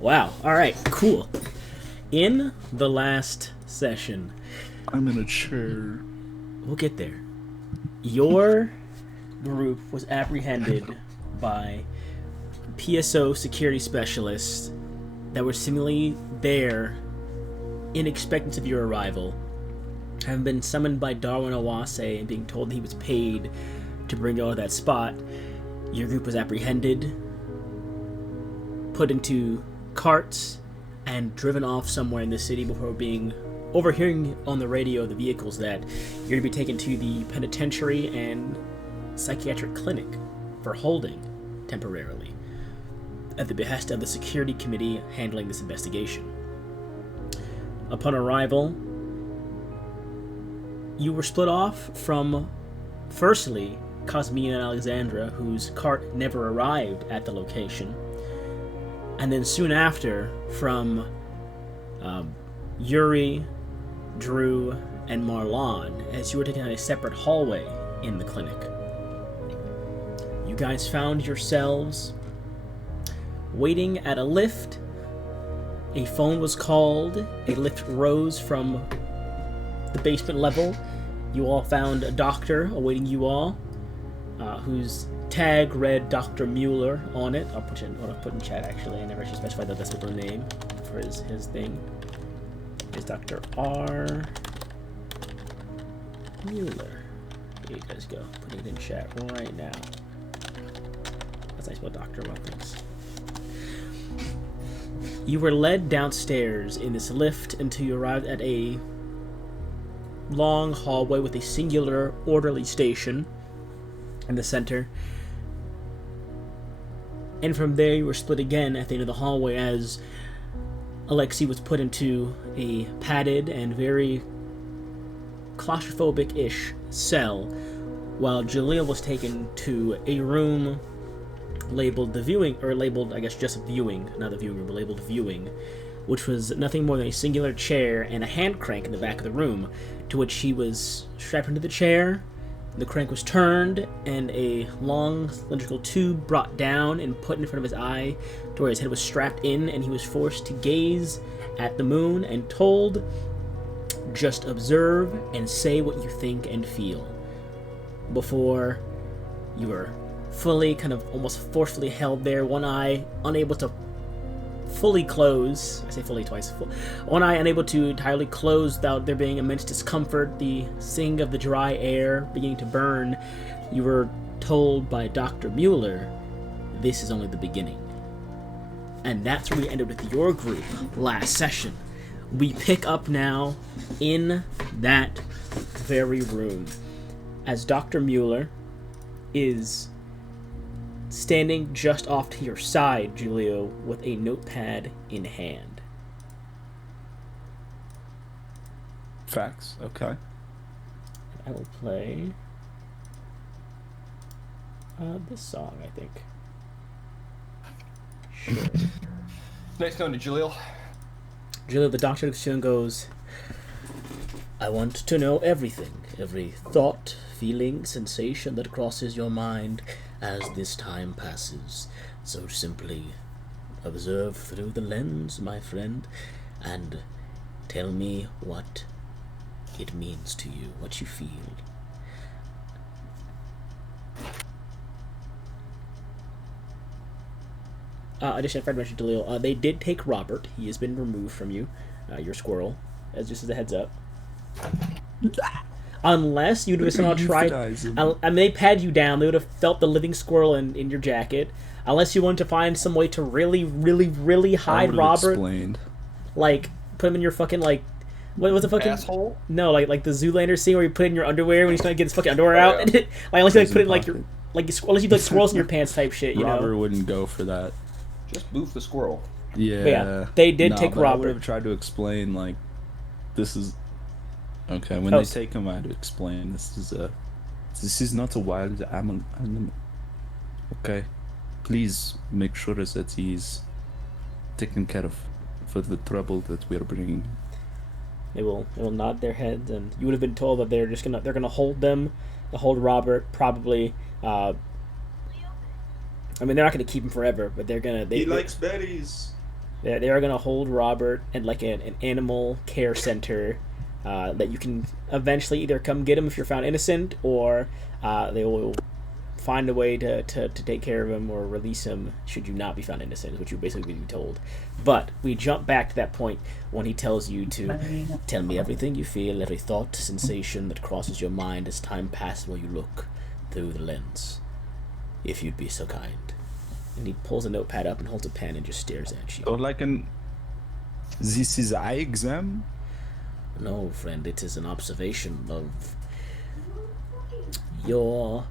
Wow. All right. Cool. In the last session, I'm in a chair. we'll get there. Your group was apprehended by PSO security specialists that were seemingly there in expectance of your arrival, having been summoned by Darwin Awase and being told that he was paid to bring you all to that spot. Your group was apprehended, put into carts, and driven off somewhere in the city before being overhearing on the radio the vehicles that you're to be taken to the penitentiary and psychiatric clinic for holding temporarily at the behest of the security committee handling this investigation. Upon arrival, you were split off from, firstly, Cosmina and Alexandra, whose cart never arrived at the location, and then soon after from Yuri, Drew, and Marlon, as you were taken down a separate hallway in the clinic. You guys found yourselves waiting at a lift. A phone was called. A lift rose from the basement level. You all found a doctor awaiting you all, whose tag read Dr. Mueller on it. I'll put in chat, actually. I never actually specified that that's the name for his thing. Is Dr. R. Mueller. Here you guys go. Putting it in chat right now. That's nice about Doctor about things. You were led downstairs in this lift until you arrived at a long hallway with a singular orderly station in the center. And from there you were split again at the end of the hallway as Alexei was put into a padded and very claustrophobic-ish cell, while Jaleel was taken to a room labeled the viewing, or labeled, I guess, just viewing, not the viewing room, but labeled viewing, which was nothing more than a singular chair and a hand crank in the back of the room, to which he was strapped into the chair. The crank was turned, and a long cylindrical tube brought down and put in front of his eye to where his head was strapped in, and he was forced to gaze at the moon and told, just observe and say what you think and feel, before you were fully, kind of almost forcefully held there, one eye unable to fully close. I say fully twice. One eye unable to entirely close without there being immense discomfort, the sting of the dry air beginning to burn. You were told by Dr. Mueller, this is only the beginning. And that's where we ended with your group last session. We pick up now in that very room as Dr. Mueller is standing just off to your side, Julio, with a notepad in hand. Facts. Okay. I will play this song, I think. Sure. Nice knowing you, Jaleel. Julio, the doctor soon goes, I want to know everything, every thought, feeling, sensation that crosses your mind as this time passes. So simply observe through the lens, my friend, and tell me what it means to you, what you feel. Additionally, Fred mentioned Dalil, they did take Robert. He has been removed from you, your squirrel, as just as a heads up. Unless you'd have somehow tried... I mean, they pad you down. They would have felt the living squirrel in your jacket. Unless you wanted to find some way to really, really, really hide Robert. Explained. Like, put him in your fucking, like... What was the fucking... Asshole? No, like the Zoolander scene where you put it in your underwear when he's trying to get his fucking underwear out. Yeah. Like, unless you like, put it in, like, your... Unless you like squirrels in your pants type shit, you Robert know? wouldn't go for that. Just boof the squirrel. Yeah. But yeah, they did take but I would Robert. have tried to explain, like, this is... Okay, when they take him, I had to explain, this is not a wild animal. Okay. Please make sure that he's taken care of for the trouble that we are bringing. They will nod their heads, and you would have been told that they're gonna hold them. They'll hold Robert probably. I mean, they're not gonna keep him forever, but they're gonna. He likes berries. They are going to hold Robert at like an animal care center that you can eventually either come get him if you're found innocent, or they will find a way to take care of him or release him should you not be found innocent, which you basically be told. But we jump back to that point when he tells you to tell me everything you feel, every thought, sensation that crosses your mind as time passes while you look through the lens. If you'd be so kind. And he pulls a notepad up and holds a pen and just stares at you. Or like this is eye exam? No, friend, it is an observation of your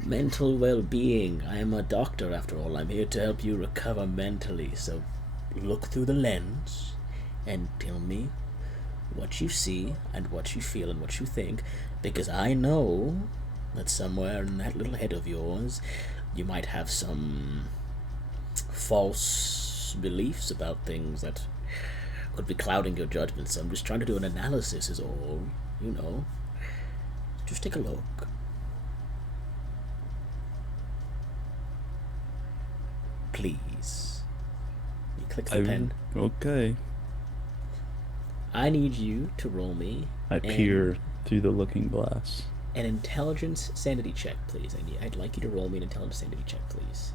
mental well-being. I am a doctor, after all. I'm here to help you recover mentally. So look through the lens and tell me what you see and what you feel and what you think, because I know that somewhere in that little head of yours you might have some false beliefs about things that could be clouding your judgment. So I'm just trying to do an analysis is all, you know. Just take a look. Please. He clicks the pen. Okay. I need you to roll me. I peer through the looking glass. An intelligence sanity check, please. I'd like you to roll me an intelligence sanity check, please.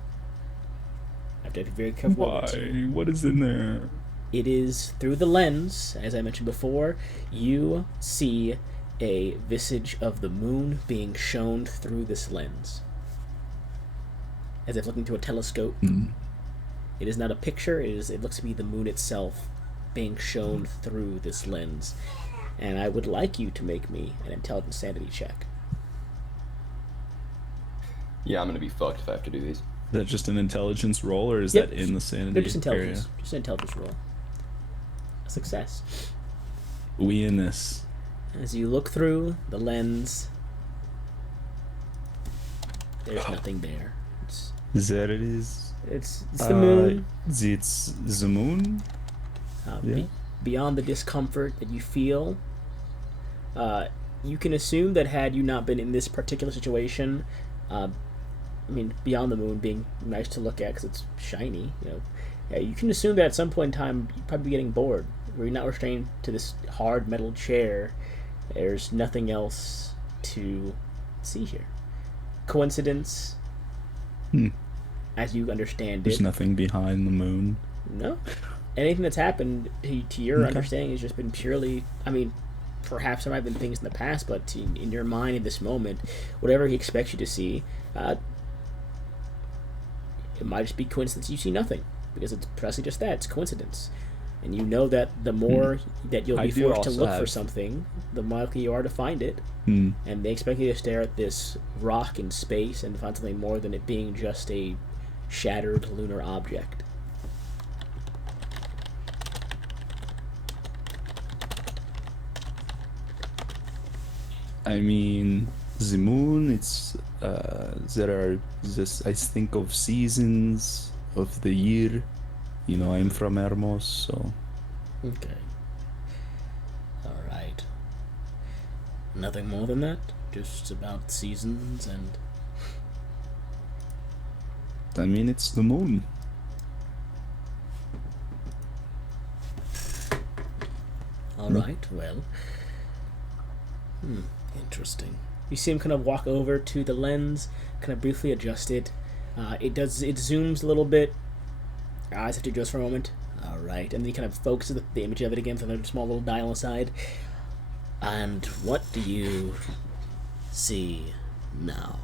I have to be very careful. Why? What is in there? It is through the lens, as I mentioned before. You see a visage of the moon being shown through this lens, as if looking through a telescope. It is not a picture. It looks to be the moon itself being shown through this lens. And I would like you to make me an intelligence sanity check. Yeah, I'm gonna be fucked if I have to do these. Is that just an intelligence roll, or is that in the sanity just intelligence. area? Just an intelligence roll. A success. We in this. As you look through the lens, there's nothing there. There it is. It's the moon. It's the moon. Beyond the discomfort that you feel, you can assume that had you not been in this particular situation, beyond the moon being nice to look at because it's shiny, you can assume that at some point in time you'd probably be getting bored, where you're not restrained to this hard metal chair. There's nothing else to see here. Coincidence? As you understand There's nothing behind the moon. No. Anything that's happened to your understanding has just been purely, perhaps there might have been things in the past, but in your mind in this moment, whatever he expects you to see, it might just be coincidence you see nothing, because it's precisely just that, it's coincidence. And you know that the more that you'll be forced to look for something, the more likely you are to find it. And they expect you to stare at this rock in space and find something more than it being just a shattered lunar object. The moon, it's there are this, I think, of seasons of the year. I'm from Hermos, so. Okay. Alright. Nothing more than that? Just about seasons and... it's the moon. Alright, well. Interesting. You see him kind of walk over to the lens, kind of briefly adjust it. It zooms a little bit. Eyes have to adjust for a moment. Alright, and then he kind of focuses the image of it again from a small little dial aside. And what do you see now?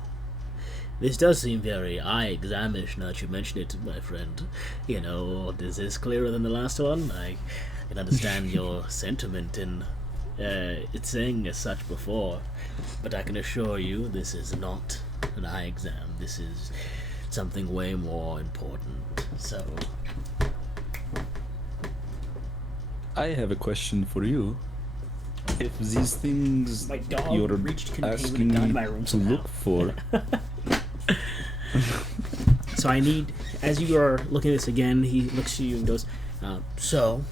This does seem very eye-examish now that you mention it, my friend. Is this clearer than the last one? I can understand your sentiment in it's saying as such before, but I can assure you this is not an eye exam. This is something way more important. So, I have a question for you. If these things my dog you're asking me to look for... So I need, as you are looking at this again, he looks to you and goes, so,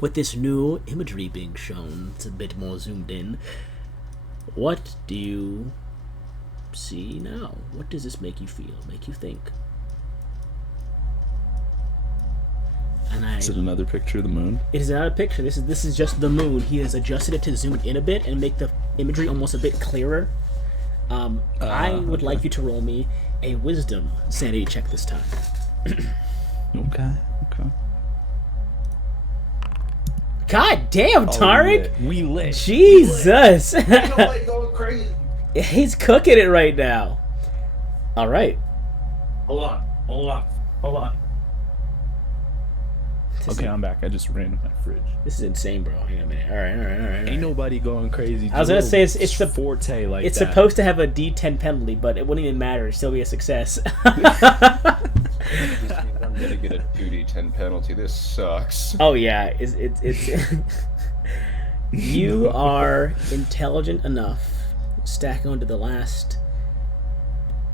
with this new imagery being shown, it's a bit more zoomed in, what do you see now? What does this make you feel, make you think? Is it another picture of the moon? It is not a picture. This is just the moon. He has adjusted it to zoom it in a bit and make the imagery almost a bit clearer. I would like you to roll me a wisdom sanity check this time. Okay. God damn, Tarek! We lit. Jesus! Ain't nobody going crazy. He's cooking it right now. All right. Hold on. Okay, I'm back. I just ran to my fridge. This is insane, bro. Hang on a minute. All right. Ain't nobody going crazy. I was gonna say it's the forte like it's that. supposed to have a D10 penalty, but it wouldn't even matter. It'd still be a success. I'm gonna get a 2d10 penalty. This sucks. Oh yeah, it's you are intelligent enough, stacking onto the last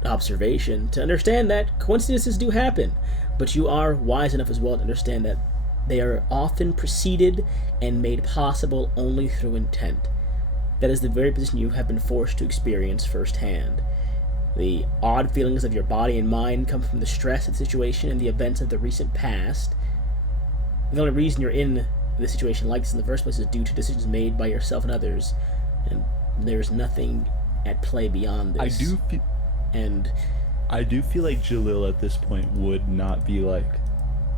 observation, to understand that coincidences do happen, but you are wise enough as well to understand that they are often preceded and made possible only through intent. That is the very position you have been forced to experience firsthand. The odd feelings of your body and mind come from the stress of the situation and the events of the recent past. The only reason you're in this situation like this in the first place is due to decisions made by yourself and others, and there's nothing at play beyond this. I do feel like Jalil at this point would not be like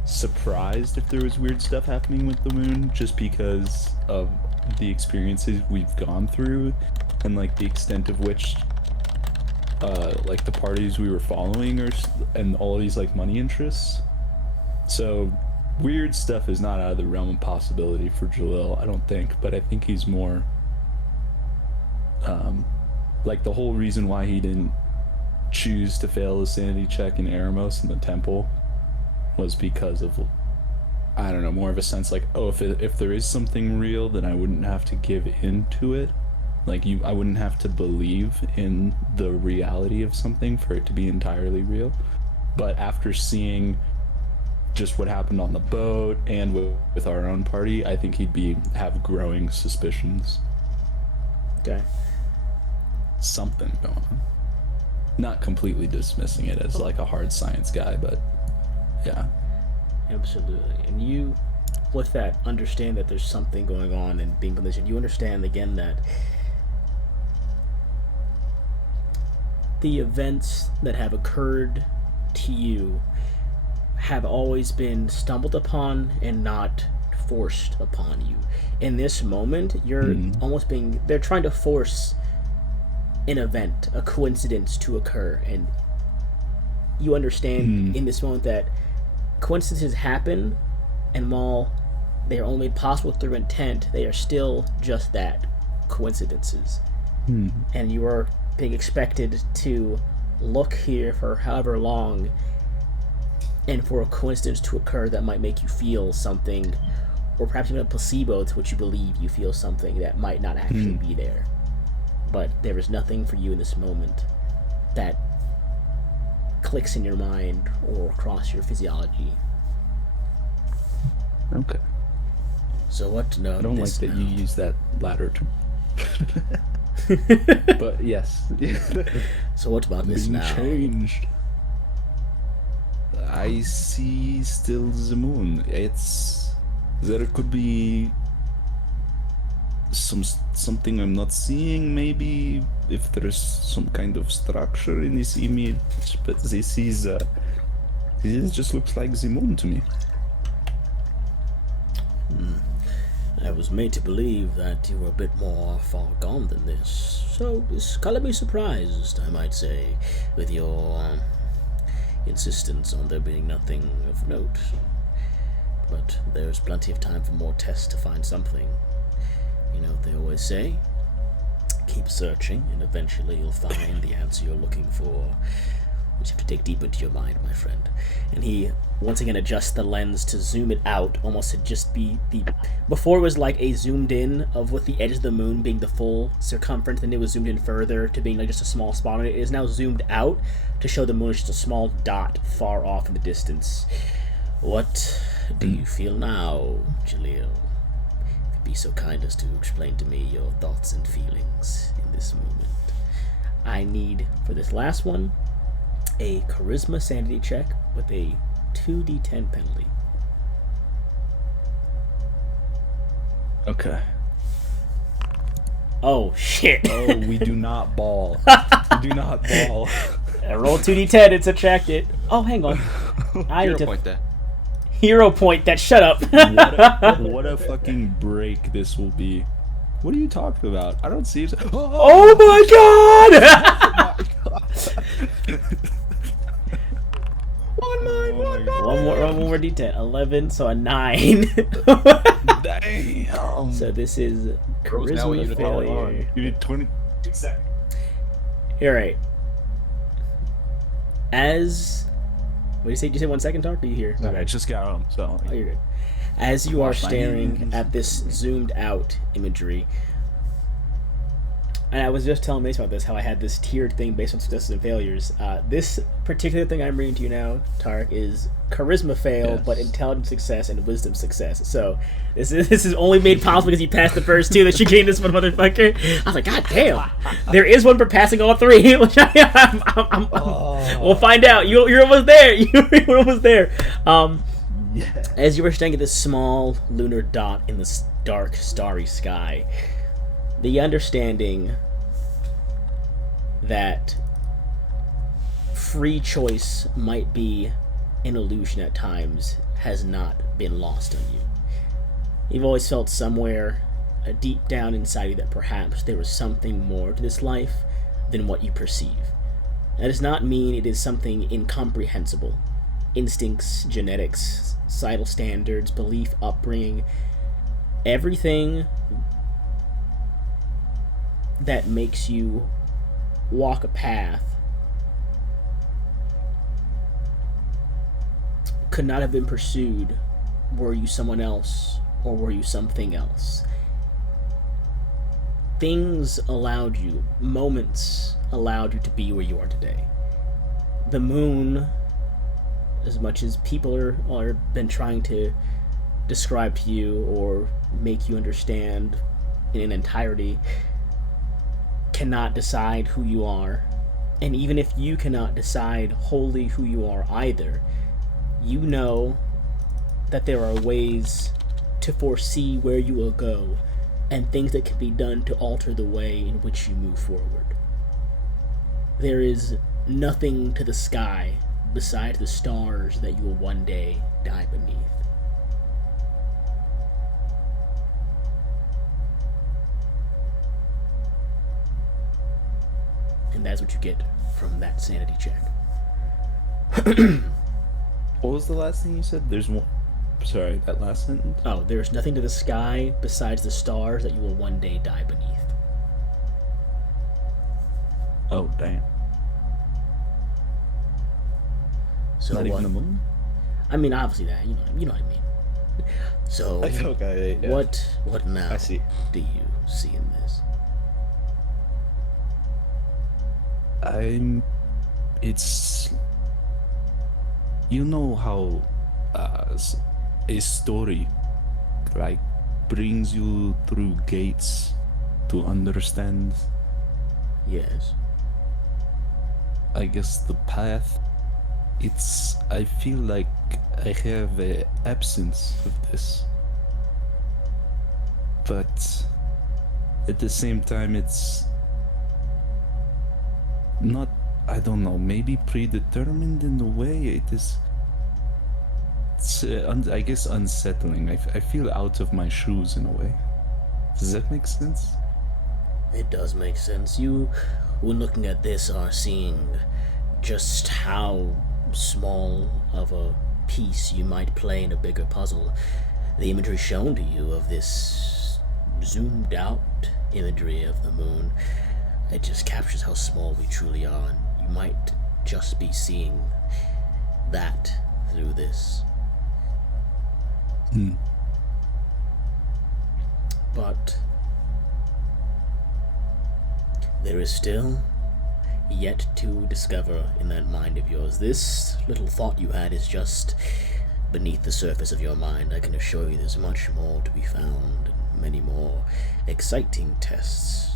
surprised if there was weird stuff happening with the moon, just because of the experiences we've gone through and like the extent of which like the parties we were following and all these like money interests. So weird stuff is not out of the realm of possibility for Jalil, I don't think, but I think he's more like the whole reason why he didn't choose to fail the sanity check in Eremos in the temple was because of, I don't know, more of a sense like, oh, if there is something real, then I wouldn't have to give in to it. Like I wouldn't have to believe in the reality of something for it to be entirely real. But after seeing just what happened on the boat and with our own party, I think he'd have growing suspicions. Okay. Something going on. Not completely dismissing it as like a hard science guy, but yeah. Absolutely. And you, with that, understand that there's something going on and being positioned. You understand again that the events that have occurred to you have always been stumbled upon and not forced upon you. In this moment, you're almost they're trying to force an event, a coincidence to occur, and you understand in this moment that coincidences happen, and while they are only made possible through intent, they are still just that, coincidences. And you are being expected to look here for however long, and for a coincidence to occur that might make you feel something, or perhaps even a placebo to which you believe you feel something that might not actually be there. But there is nothing for you in this moment that clicks in your mind or across your physiology. Okay. So what to know? I don't like that you use that latter term. But yes. So what about this now? Changed. I see still the moon. There could be something I'm not seeing, maybe, if there's some kind of structure in this image, but this just looks like the moon to me. I was made to believe that you were a bit more far gone than this, so this color me surprised, I might say, with your insistence on there being nothing of note. But there's plenty of time for more tests to find something. You know what they always say? Keep searching, and eventually you'll find the answer you're looking for. You just have to dig deep into your mind, my friend. And he once again adjusts the lens to zoom it out, almost to just be before it was like a zoomed in of with the edge of the moon being the full circumference, then it was zoomed in further to being like just a small spot on it. It is now zoomed out to show the moon is just a small dot far off in the distance. What do you feel now, Jalil? Be so kind as to explain to me your thoughts and feelings in this moment. I need, for this last one, a charisma sanity check with a 2d10 penalty. Okay. Oh, shit. Oh, we do not ball. We do not ball. I rolled 2d10 and subtract it. Oh, hang on. I need to point that. hero point that. Shut up. What a fucking break this will be. What are you talking about? I don't see it. Oh my god! One more d10. 11, so a 9. Damn. So this is Now we charisma need to follow failure. on. You need 22 seconds. Alright. As... What did you say? Did you say 1 second, Talk? Are you here? Okay, I just got him, so. Oh, you're good. As you are Wash my staring hands. at this zoomed out imagery, and I was just telling Mace about this, how I had this tiered thing based on successes and failures. This particular thing I'm reading to you now, Tarek, is charisma fail, Yes. but intelligence success and wisdom success. So this is only made possible because you passed the first two that you gained this one, motherfucker. I was like, God damn, there is one for passing all three. Which we'll find out. You're almost there. You're almost there. Yeah. As you were staring at this small lunar dot in this dark, starry sky, the understanding that free choice might be an illusion at times has not been lost on you. You've always felt somewhere deep down inside you that perhaps there was something more to this life than what you perceive. That does not mean it is something incomprehensible. Instincts, genetics, societal standards, belief, upbringing, everything that makes you walk a path could not have been pursued were you someone else or were you something else. Things allowed you, moments allowed you to be where you are today. The moon, as much as people are been trying to describe to you or make you understand in an entirety, cannot decide who you are. And even if you cannot decide wholly who you are either, you know that there are ways to foresee where you will go and things that can be done to alter the way in which you move forward. There is nothing to the sky besides the stars that you will one day die beneath. And that's what you get from that sanity check. What was the last thing you said? There's one. Sorry, that last sentence? Oh, there's nothing to the sky besides the stars that you will one day die beneath. Oh, damn. So Not what? even the moon? I mean, obviously that, you know what I mean. So Okay, yeah. what now I see. do you see in this? It's, you know how a story like brings you through gates to understand, Yes. I guess, the path. I feel like I have a absence of this, but at the same time it's not, I don't know, maybe predetermined in a way. It's I guess unsettling. I feel out of my shoes in a way. Does that make sense? It does make sense. You, when looking at this, are seeing just how small of a piece you might play in a bigger puzzle. The imagery shown to you of this zoomed out imagery of the moon, it just captures how small we truly are, and you might just be seeing that through this. But there is still yet to discover in that mind of yours. This little thought you had is just beneath the surface of your mind. I can assure you there's much more to be found, and many more exciting tests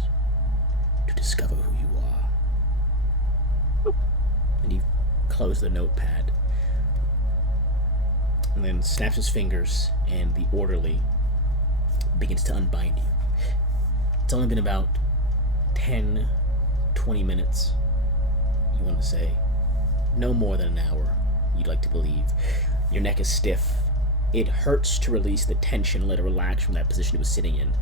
to discover who you are. And he closed the notepad and then snaps his fingers, and the orderly begins to unbind you. It's only been about 10, 20 minutes, you want to say. No more than an hour, you'd like to believe. Your neck is stiff. It hurts to release the tension, let it relax from that position it was sitting in.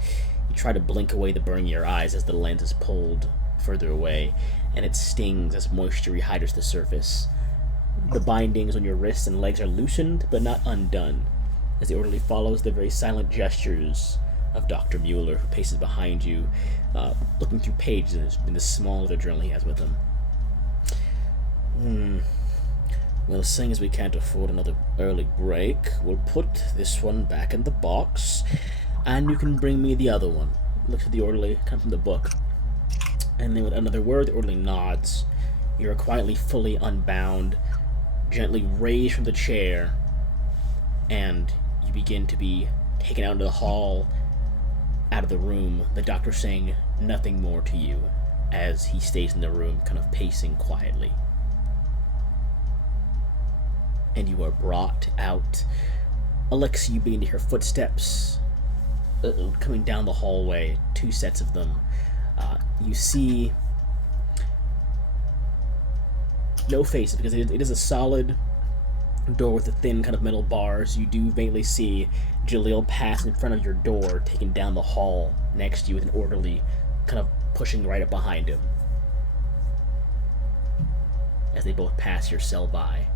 You try to blink away the burn in your eyes as the lens is pulled further away, and it stings as moisture rehydrates the surface. The bindings on your wrists and legs are loosened, but not undone, as the orderly follows the very silent gestures of Dr. Mueller, who paces behind you, looking through pages in the small leather journal he has with him. Well, seeing as we can't afford another early break, we'll put this one back in the box, and you can bring me the other one. Looks at the orderly, kind of from the book. And then with another word, the orderly nods. You are quietly, fully unbound, gently raised from the chair, and you begin to be taken out into the hall, out of the room, the doctor saying nothing more to you as he stays in the room, kind of pacing quietly. And you are brought out. Alexei, you begin to hear footsteps coming down the hallway, 2 sets of them. You see no faces, because it is a solid door with the thin kind of metal bars. You do faintly see Jaleel pass in front of your door, taken down the hall next to you with an orderly kind of pushing right up behind him, as they both pass your cell by.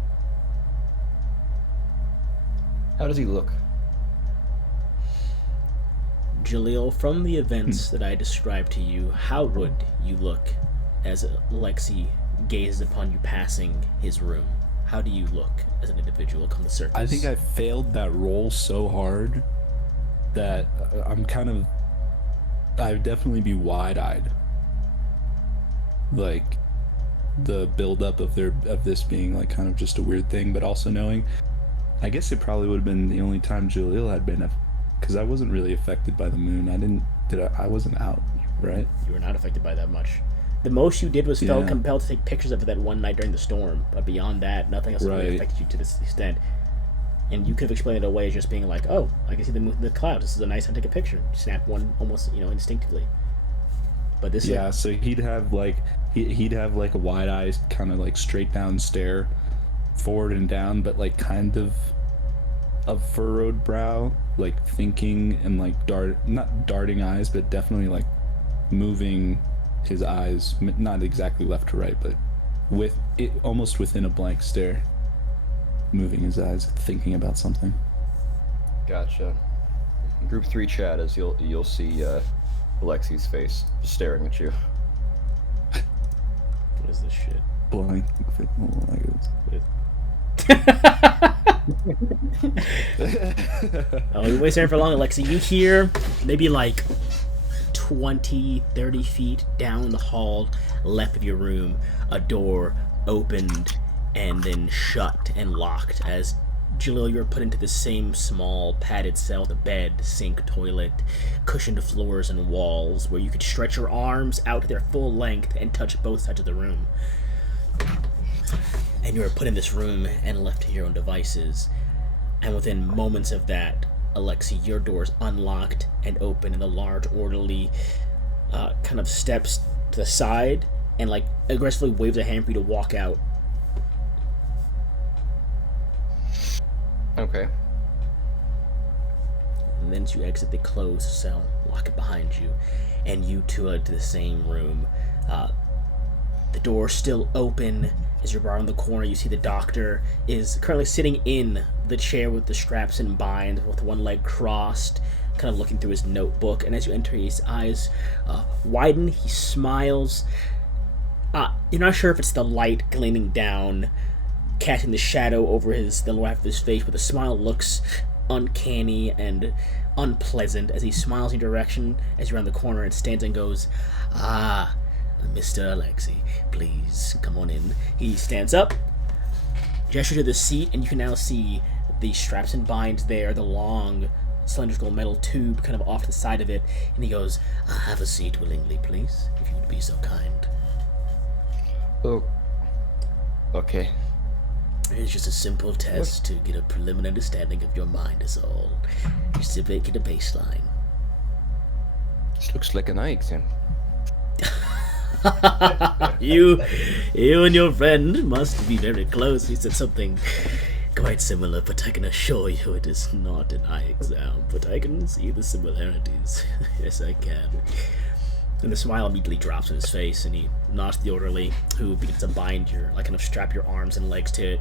How does he look? Jaleel, from the events that I described to you, how would you look as Alexei gazes upon you passing his room? How do you look as an individual come the surface? I think I failed that role so hard that I'd definitely be wide-eyed. Like, the build-up of this being like kind of just a weird thing, but also knowing, I guess it probably would have been the only time Jaleel had been, because I wasn't really affected by the moon. I wasn't out, right? You were not affected by that much. The most you did was felt compelled to take pictures of it that one night during the storm, but beyond that, nothing else really affected you to this extent. And you could have explained it away as just being like, oh, I can see the moon in the clouds. This is a nice time to take a picture. Snap one almost, instinctively. But this so he'd have like a wide eye, kind of like straight down stare, forward and down, but like kind of a furrowed brow, like thinking, and like not darting eyes, but definitely like moving his eyes, not exactly left to right, but with it almost within a blank stare, moving his eyes, thinking about something. Gotcha. Group 3 chat, as you'll see Alexei's face just staring at you. What is this shit? Blank. Oh, you wait staring for long, Alexei. You hear maybe like 20, 30 feet down the hall left of your room, a door opened and then shut and locked as Jaleel, you're put into the same small padded cell with a bed, sink, toilet, cushioned floors and walls where you could stretch your arms out to their full length and touch both sides of the room. And you are put in this room and left to your own devices. And within moments of that, Alexei, your door is unlocked and open, and the large orderly kind of steps to the side and like aggressively waves a hand for you to walk out. Okay. And then as you exit the closed cell, lock it behind you, and you two are to the same room. The door still open. As you're brought in the corner, you see the doctor is currently sitting in the chair with the straps and binds, with one leg crossed, kind of looking through his notebook. And as you enter, his eyes widen. He smiles. You're not sure if it's the light gleaming down, casting the shadow over the lower half of his face, but the smile looks uncanny and unpleasant as he smiles in your direction as you're around the corner and stands and goes, Mr. Alexei, please come on in. He stands up, gestures to the seat, and you can now see the straps and binds there, the long cylindrical metal tube kind of off to the side of it, and he goes, have a seat willingly, please, if you would be so kind. Oh, okay. It's just a simple test to get a preliminary understanding of your mind is all. Just to get a baseline. Looks like an eye exam. you and your friend must be very close. He said something quite similar, but I can assure you it is not an eye exam. But I can see the similarities. Yes, I can. And the smile immediately drops on his face, and he nods to the orderly, who begins to bind kind of strap your arms and legs to it.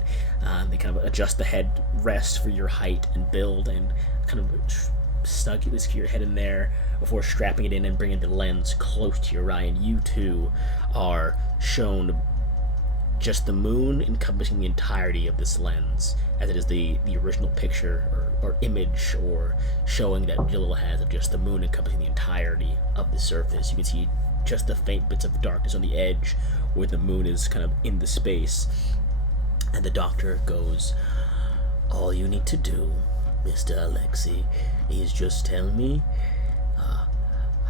They kind of adjust the head rest for your height and build, and kind of snug your head in there before strapping it in and bringing the lens close to your eye. And you two are shown just the moon encompassing the entirety of this lens, as it is the original picture or image or showing that Jalil has of just the moon encompassing the entirety of the surface. You can see just the faint bits of darkness on the edge where the moon is kind of in the space. And the doctor goes, "All you need to do, Mr. Alexei, is just tell me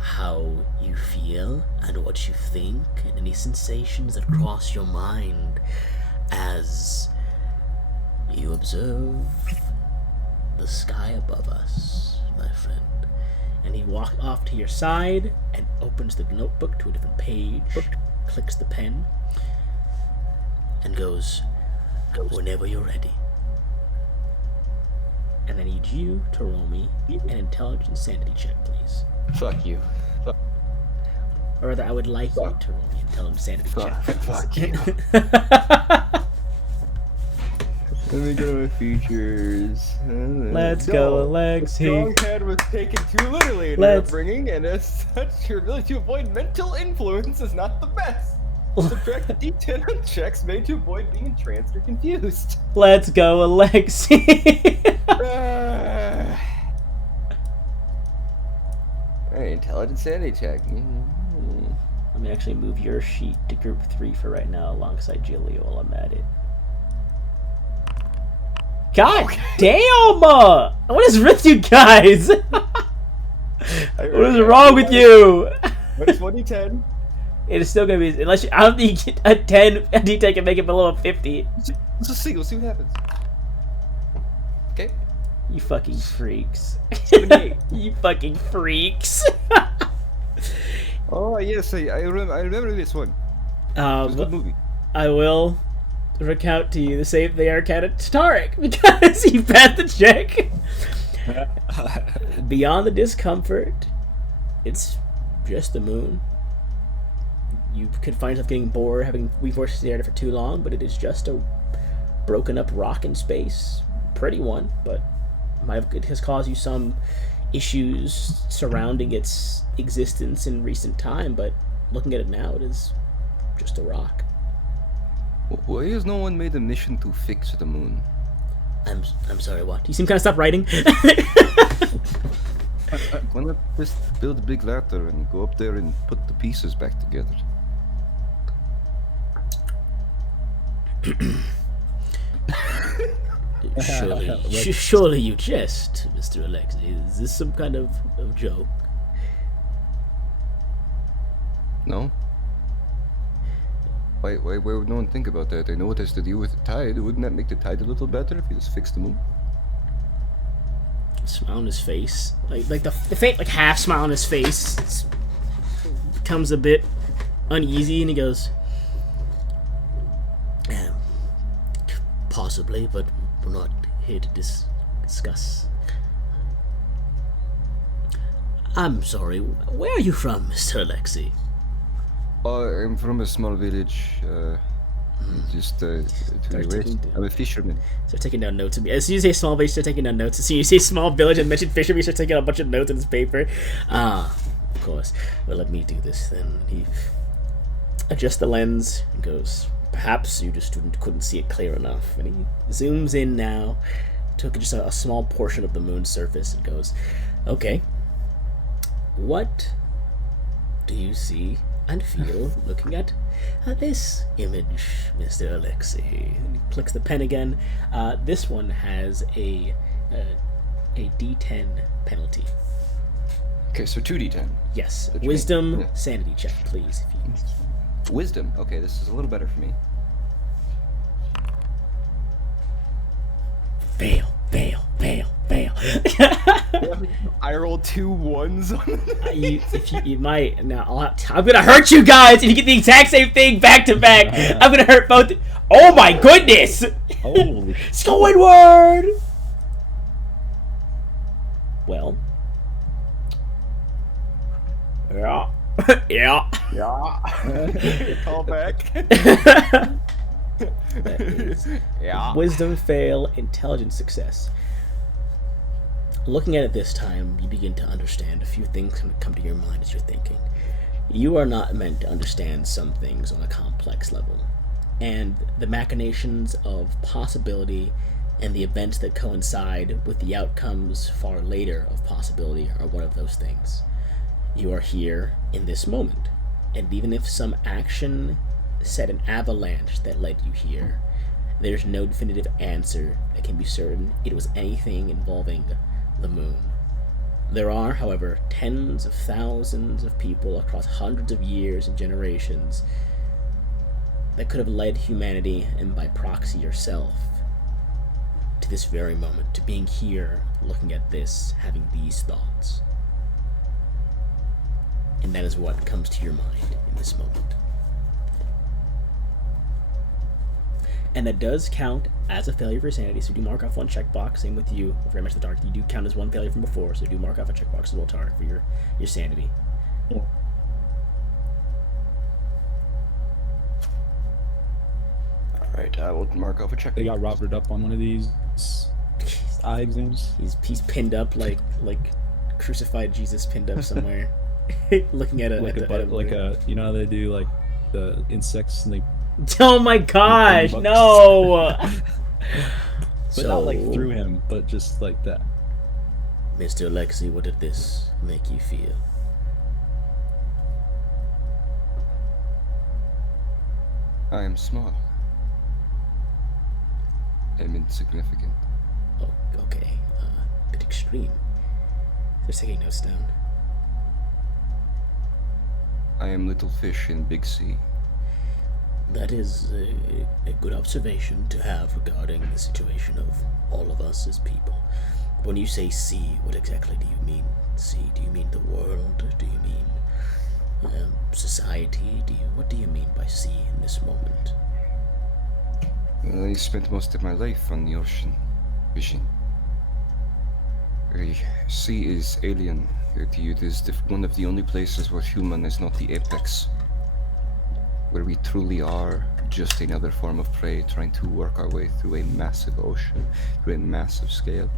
how you feel and what you think and any sensations that cross your mind as you observe the sky above us, my friend." And he walks off to your side and opens the notebook to a different page, clicks the pen, and goes, "Whenever you're ready." And I need you to roll me an intelligence sanity check, please. Fuck you. Or rather, I would like you to roll me an intelligence sanity check. Fuck you. Let me go to my features. Let's go, Alexei. Strong head was taken too literally in your upbringing, and as such, your ability to avoid mental influence is not the best. Subtract a D10 on checks made to avoid being entranced or confused. Let's go, Alexei. Alright, intelligence sanity check. Let me actually move your sheet to group 3 for right now alongside Gilio while I'm at it. God damn! What is with you guys? What is wrong with you? What's 1d10? It is still gonna be, unless I don't think you get a 10, a D10 can make it below a 50. Let's just see, we'll see what happens. Okay. You fucking freaks. 78. You fucking freaks. Oh yes, I remember this one. It was a good movie. I will recount to you the same thing I recounted to Tarek, because he passed the check. Beyond the discomfort, it's just the moon. You could find yourself getting bored having stared at it for too long, but it is just a broken up rock in space. Pretty one, but it has caused you some issues surrounding its existence in recent time, but looking at it now, it is just a rock. Why has no one made a mission to fix the moon? I'm sorry, what? You seem kind of stop writing. Why not just build a big ladder and go up there and put the pieces back together? Surely you jest, Mr. Alexei. Is this some kind of joke? No? Why would no one think about that? They know it has to do with the tide. Wouldn't that make the tide a little better if you just fixed the moon? Smile on his face, like the faint half smile on his face becomes a bit uneasy, and he goes, "Possibly, but we're not here to discuss." I'm sorry. Where are you from, Mr. Alexei? I'm from a small village. Just to the west. I'm a fisherman. Start taking down notes. As soon as you say small village, start taking down notes. As soon as you say small village and mention fisherman, you start taking a bunch of notes in his paper. Of course. Well, let me do this then. He adjusts the lens and goes, "Perhaps you just couldn't see it clear enough." And he zooms in now, took just a small portion of the moon's surface, and goes, "Okay, what do you see and feel looking at this image, Mr. Alexei?" And he clicks the pen again. This one has a D10 penalty. Okay, so 2d10. Yes. Wisdom, sanity check, please. If you... Wisdom. Okay, this is a little better for me. Fail. I rolled 2 1s on you might now. I'm gonna hurt you guys if you get the exact same thing back to back. I'm gonna hurt both. Oh my goodness! Holy Skyward. Well. Yeah. Yeah. Call back. Yeah. Wisdom fail, intelligence success. Looking at it this time, you begin to understand a few things come to your mind as you're thinking. You are not meant to understand some things on a complex level, and the machinations of possibility and the events that coincide with the outcomes far later of possibility are one of those things. You are here in this moment, and even if some action set an avalanche that led you here, there's no definitive answer that can be certain it was anything involving the moon. There are, however, tens of thousands of people across hundreds of years and generations that could have led humanity, and by proxy yourself, to this very moment, to being here, looking at this, having these thoughts. And that is what comes to your mind in this moment. And that does count as a failure for sanity, so do mark off one checkbox. Same with you, very much the dark. You do count as one failure from before, so do mark off a checkbox as well, Tarek, for your sanity. Yeah. Alright, I will mark off a check. They got Robert up on one of these eye exams. He's pinned up like crucified Jesus pinned up somewhere, looking at you know how they do like the insects and they. Oh my gosh, no! But not like through him, but just like that. Mr. Alexei, what did this make you feel? I am small. I'm insignificant. Oh, okay. Bit extreme. They're taking notes down. I am little fish in big sea. That is a good observation to have regarding the situation of all of us as people. When you say sea, what exactly do you mean sea? Do you mean the world? Do you mean society? What do you mean by sea in this moment? Well, I spent most of my life on the ocean, fishing. The sea is alien here to you. It is one of the only places where human is not the apex. Where we truly are just another form of prey trying to work our way through a massive ocean, through a massive scale.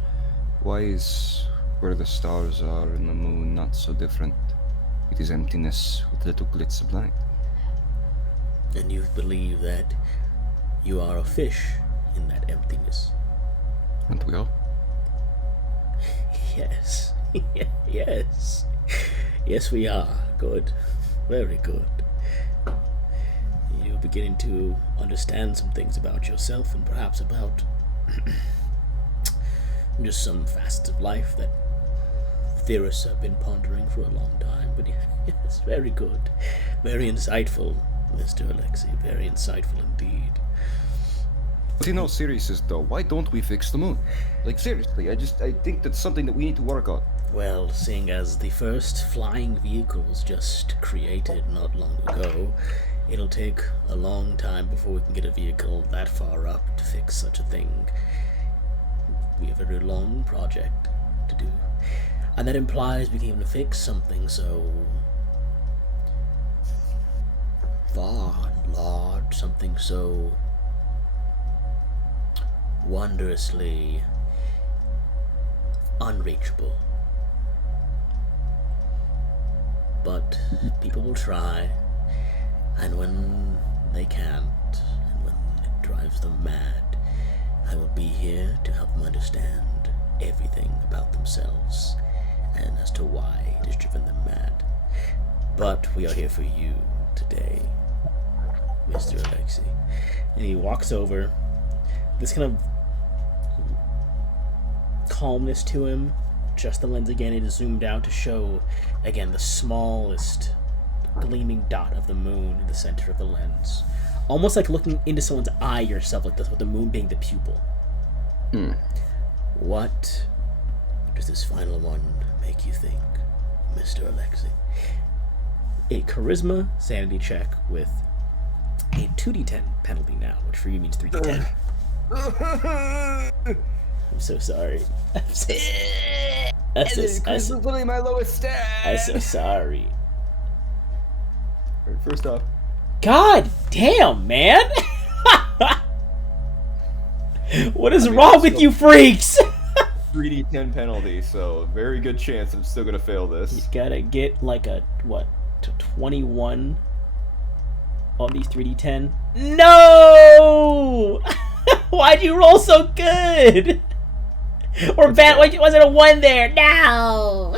Why is where the stars are and the moon not so different? It is emptiness with little glits of light. And you believe that you are a fish in that emptiness? Aren't we all? Yes. Yes. Yes, we are. Good. Very good. You're beginning to understand some things about yourself and perhaps about just some facets of life that theorists have been pondering for a long time. But yes, very good. Very insightful, Mr. Alexei. Very insightful indeed. But in all seriousness though, why don't we fix the moon? Like seriously, I think that's something that we need to work on. Well, seeing as the first flying vehicle was just created not long ago, it'll take a long time before we can get a vehicle that far up to fix such a thing. We have a very long project to do. And that implies we can even fix something so far and large, something so wondrously unreachable. But people will try, and when they can't, and when it drives them mad, I will be here to help them understand everything about themselves and as to why it has driven them mad. But we are here for you today, Mr. Alexei. And he walks over, this kind of calmness to him, just the lens again, it is zoomed out to show again the smallest gleaming dot of the moon in the center of the lens, almost like looking into someone's eye yourself, like this, with the moon being the pupil. What does this final one make you think, Mr. Alexei? A charisma sanity check with a 2d10 penalty now, which for you means 3d10. I'm so sorry. That's literally my lowest stat. I'm so sorry. Alright, first off. God damn, man! What is wrong with you freaks? 3d10 penalty, so very good chance I'm still gonna fail this. You gotta get like a, what, 21 on these 3d10? No! Why'd you roll so good? Or bad? Was it a 1 there? No!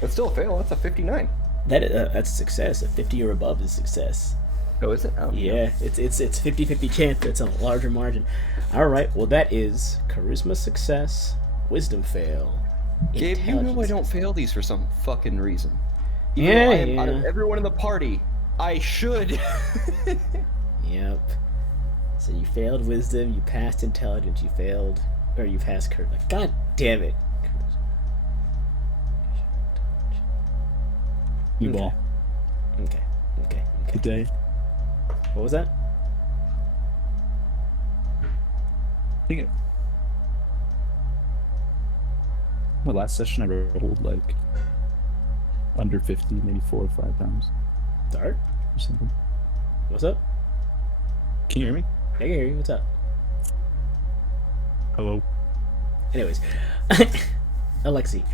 That's still a fail. That's a 59. That's a success. A 50 or above is success. Oh, is it? Oh, yeah, it's 50-50 chance. That's a larger margin. All right, well that is charisma success, wisdom fail. Gabe, you know I don't fail these for some fucking reason. Yeah. Out of everyone in the party, I should. Yep. So you failed wisdom, you passed intelligence, you passed charisma. God damn it. You ball. Okay. Good day. What was that? I think last session I rolled like under 50, maybe 4 or 5 times. Dart? Or something. What's up? Can you hear me? I can hear you. What's up? Hello. Anyways, Alexei,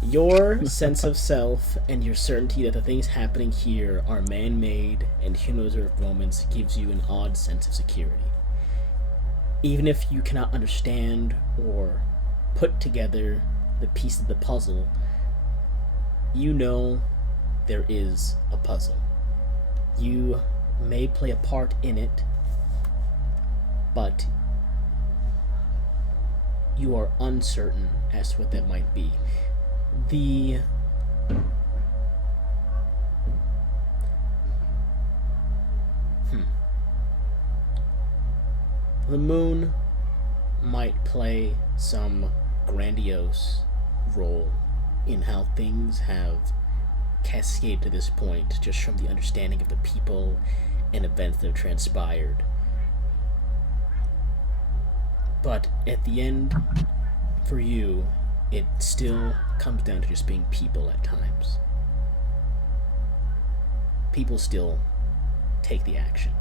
your sense of self and your certainty that the things happening here are man-made and human-observed moments gives you an odd sense of security. Even if you cannot understand or put together the piece of the puzzle, you know there is a puzzle. You may play a part in it, but you are uncertain as to what that might be. The moon might play some grandiose role in how things have cascaded to this point, just from the understanding of the people and events that have transpired. But at the end, for you, it still comes down to just being people at times. People still take the action.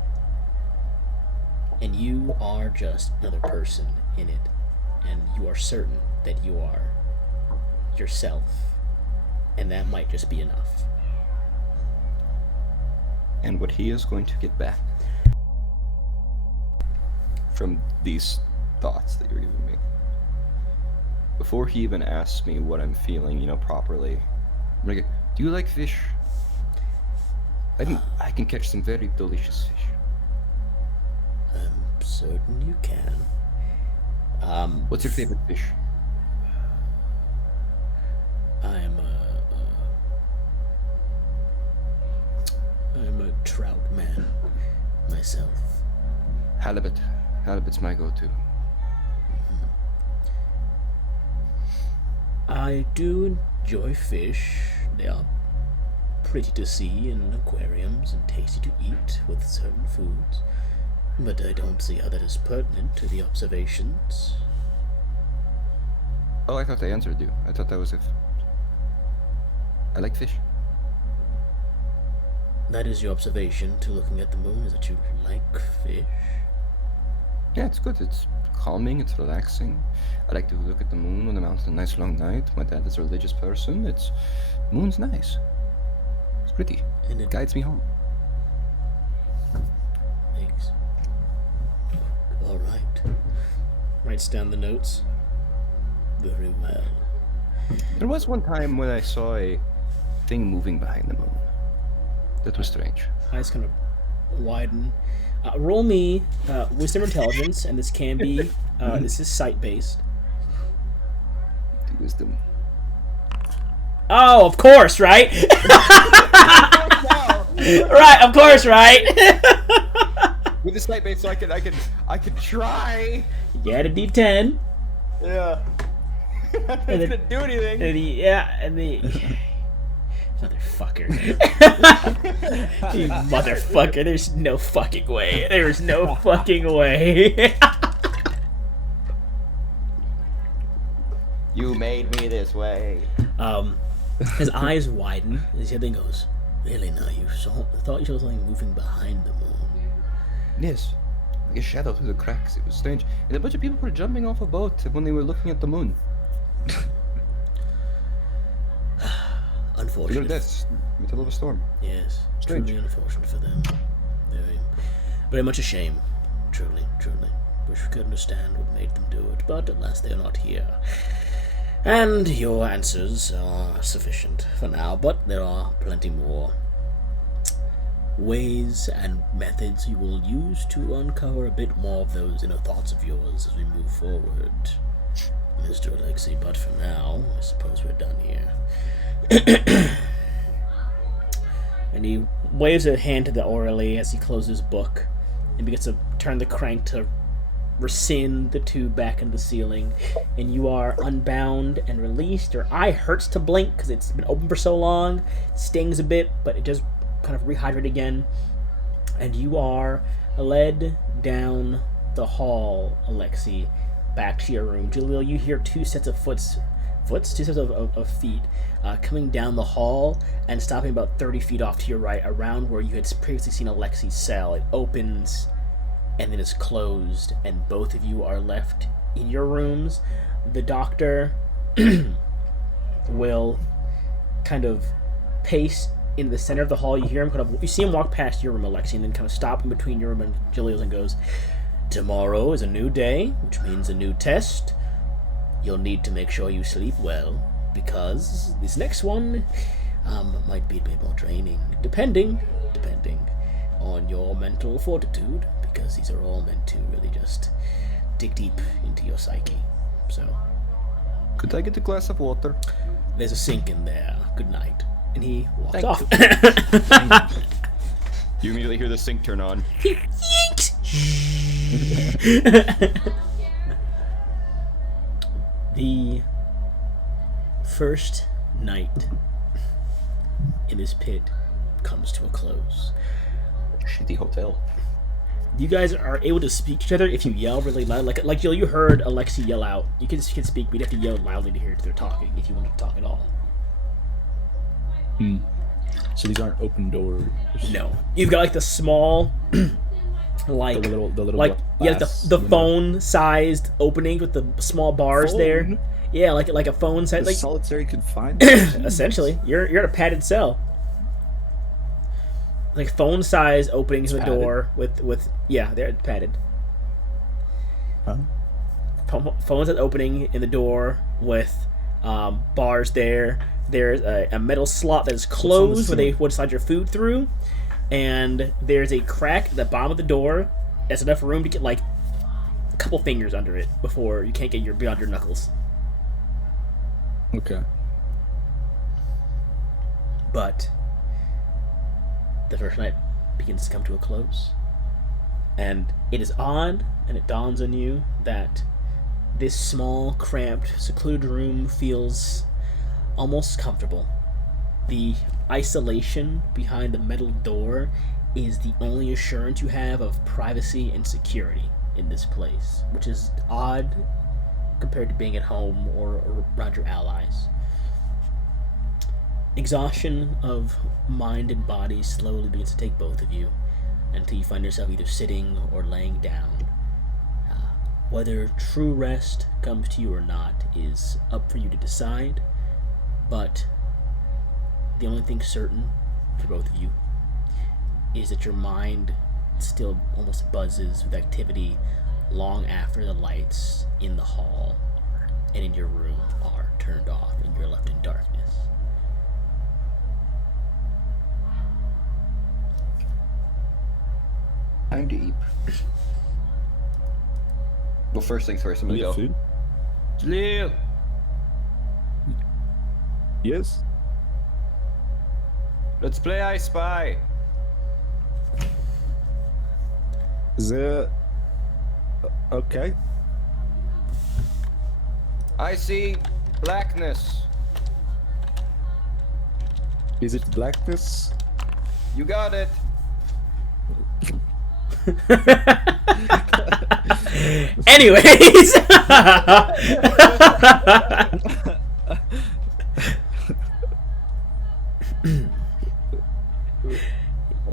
And you are just another person in it. And you are certain that you are yourself. And that might just be enough. And what he is going to get back from these thoughts that you're giving me, before he even asks me what I'm feeling, properly, I'm gonna go, do you like fish? I can catch some very delicious fish. I'm certain you can. What's your favorite fish? I'm a trout man myself. Halibut. Halibut's my go-to. I do enjoy fish. They are pretty to see in aquariums and tasty to eat with certain foods. But I don't see how that is pertinent to the observations. Oh, I thought I answered you. I thought that was if I like fish. That is your observation to looking at the moon, is that you like fish? Yeah, it's good. It's calming, it's relaxing. I like to look at the moon when I'm out on a nice long night. My dad is a religious person. Moon's nice. It's pretty. And It guides me home. Thanks. All right. Writes down the notes. Very well. There was one time when I saw a thing moving behind the moon. That was strange. Eyes kind of widen. Roll me wisdom or intelligence, and this can be this is sight-based. Wisdom. Oh, of course, right? Right, of course, right? With the sight base, so I could try. You add a D10. Yeah. It's gonna do anything. And the motherfucker. You motherfucker, there's no fucking way. There's no fucking way. You made me this way. His eyes widen, his head then goes, really now you thought you saw something moving behind the moon. Yes. Like a shadow through the cracks. It was strange. And a bunch of people were jumping off a boat when they were looking at the moon. Unfortunate. Their deaths in the middle of a storm. Yes. Strange. Truly unfortunate for them. Very much a shame. Truly, truly. Wish we could understand what made them do it, but at last they are not here. And your answers are sufficient for now, but there are plenty more ways and methods you will use to uncover a bit more of those inner thoughts of yours as we move forward, Mr. Alexei. But for now, I suppose we're done here. And he waves a hand to the orderly as he closes his book and begins to turn the crank to rescind the tube back into the ceiling, and you are unbound and released. Your eye hurts to blink because it's been open for so long. It stings a bit, but it does kind of rehydrate again, and you are led down the hall, Alexei, back to your room. Jalil, you hear two sets of two sets of feet coming down the hall and stopping about 30 feet off to your right, around where you had previously seen Alexei's cell. It opens and then is closed, and both of you are left in your rooms. The doctor will kind of pace in the center of the hall. You hear him you see him walk past your room, Alexei, and then kind of stop in between your room and Julia's and goes, "Tomorrow is a new day, which means a new test. You'll need to make sure you sleep well, because this next one might be a bit more draining, depending on your mental fortitude, because these are all meant to really just dig deep into your psyche. So, could I get a glass of water? There's a sink in there. Good night." And he walks Thank off. You immediately hear the sink turn on. The first night in this pit comes to a close. Shitty hotel. You guys are able to speak to each other if you yell really loud. Like you heard Alexei yell out. You can speak, but you have to yell loudly to hear if they're talking, if you want to talk at all. So these aren't open doors. No. You've got like the small like the little like glass, the phone-sized opening with the small bars phone? There. Yeah, like a phone size, like solitary confinement. essentially. You're in a padded cell. Like phone-sized openings in the door with yeah, they're padded. Huh? Phone-sized opening in the door with bars there. There's a metal slot that is closed where they would slide your food through, and there's a crack at the bottom of the door that's enough room to get like a couple fingers under it before you can't get beyond your knuckles. Okay. But the first night begins to come to a close, and it is odd, and it dawns on you that this small, cramped, secluded room feels almost comfortable. The isolation behind the metal door is the only assurance you have of privacy and security in this place, which is odd compared to being at home or around your allies. Exhaustion of mind and body slowly begins to take both of you until you find yourself either sitting or laying down. Whether true rest comes to you or not is up for you to decide, but the only thing certain for both of you is that your mind still almost buzzes with activity long after the lights in the hall and in your room are turned off and you're left in darkness. Time to eat. Well, first things first, I'm gonna go. Food? Jalil! Yes. Let's play I Spy. Okay. I see Blackness. Is it blackness? You got it. Anyways.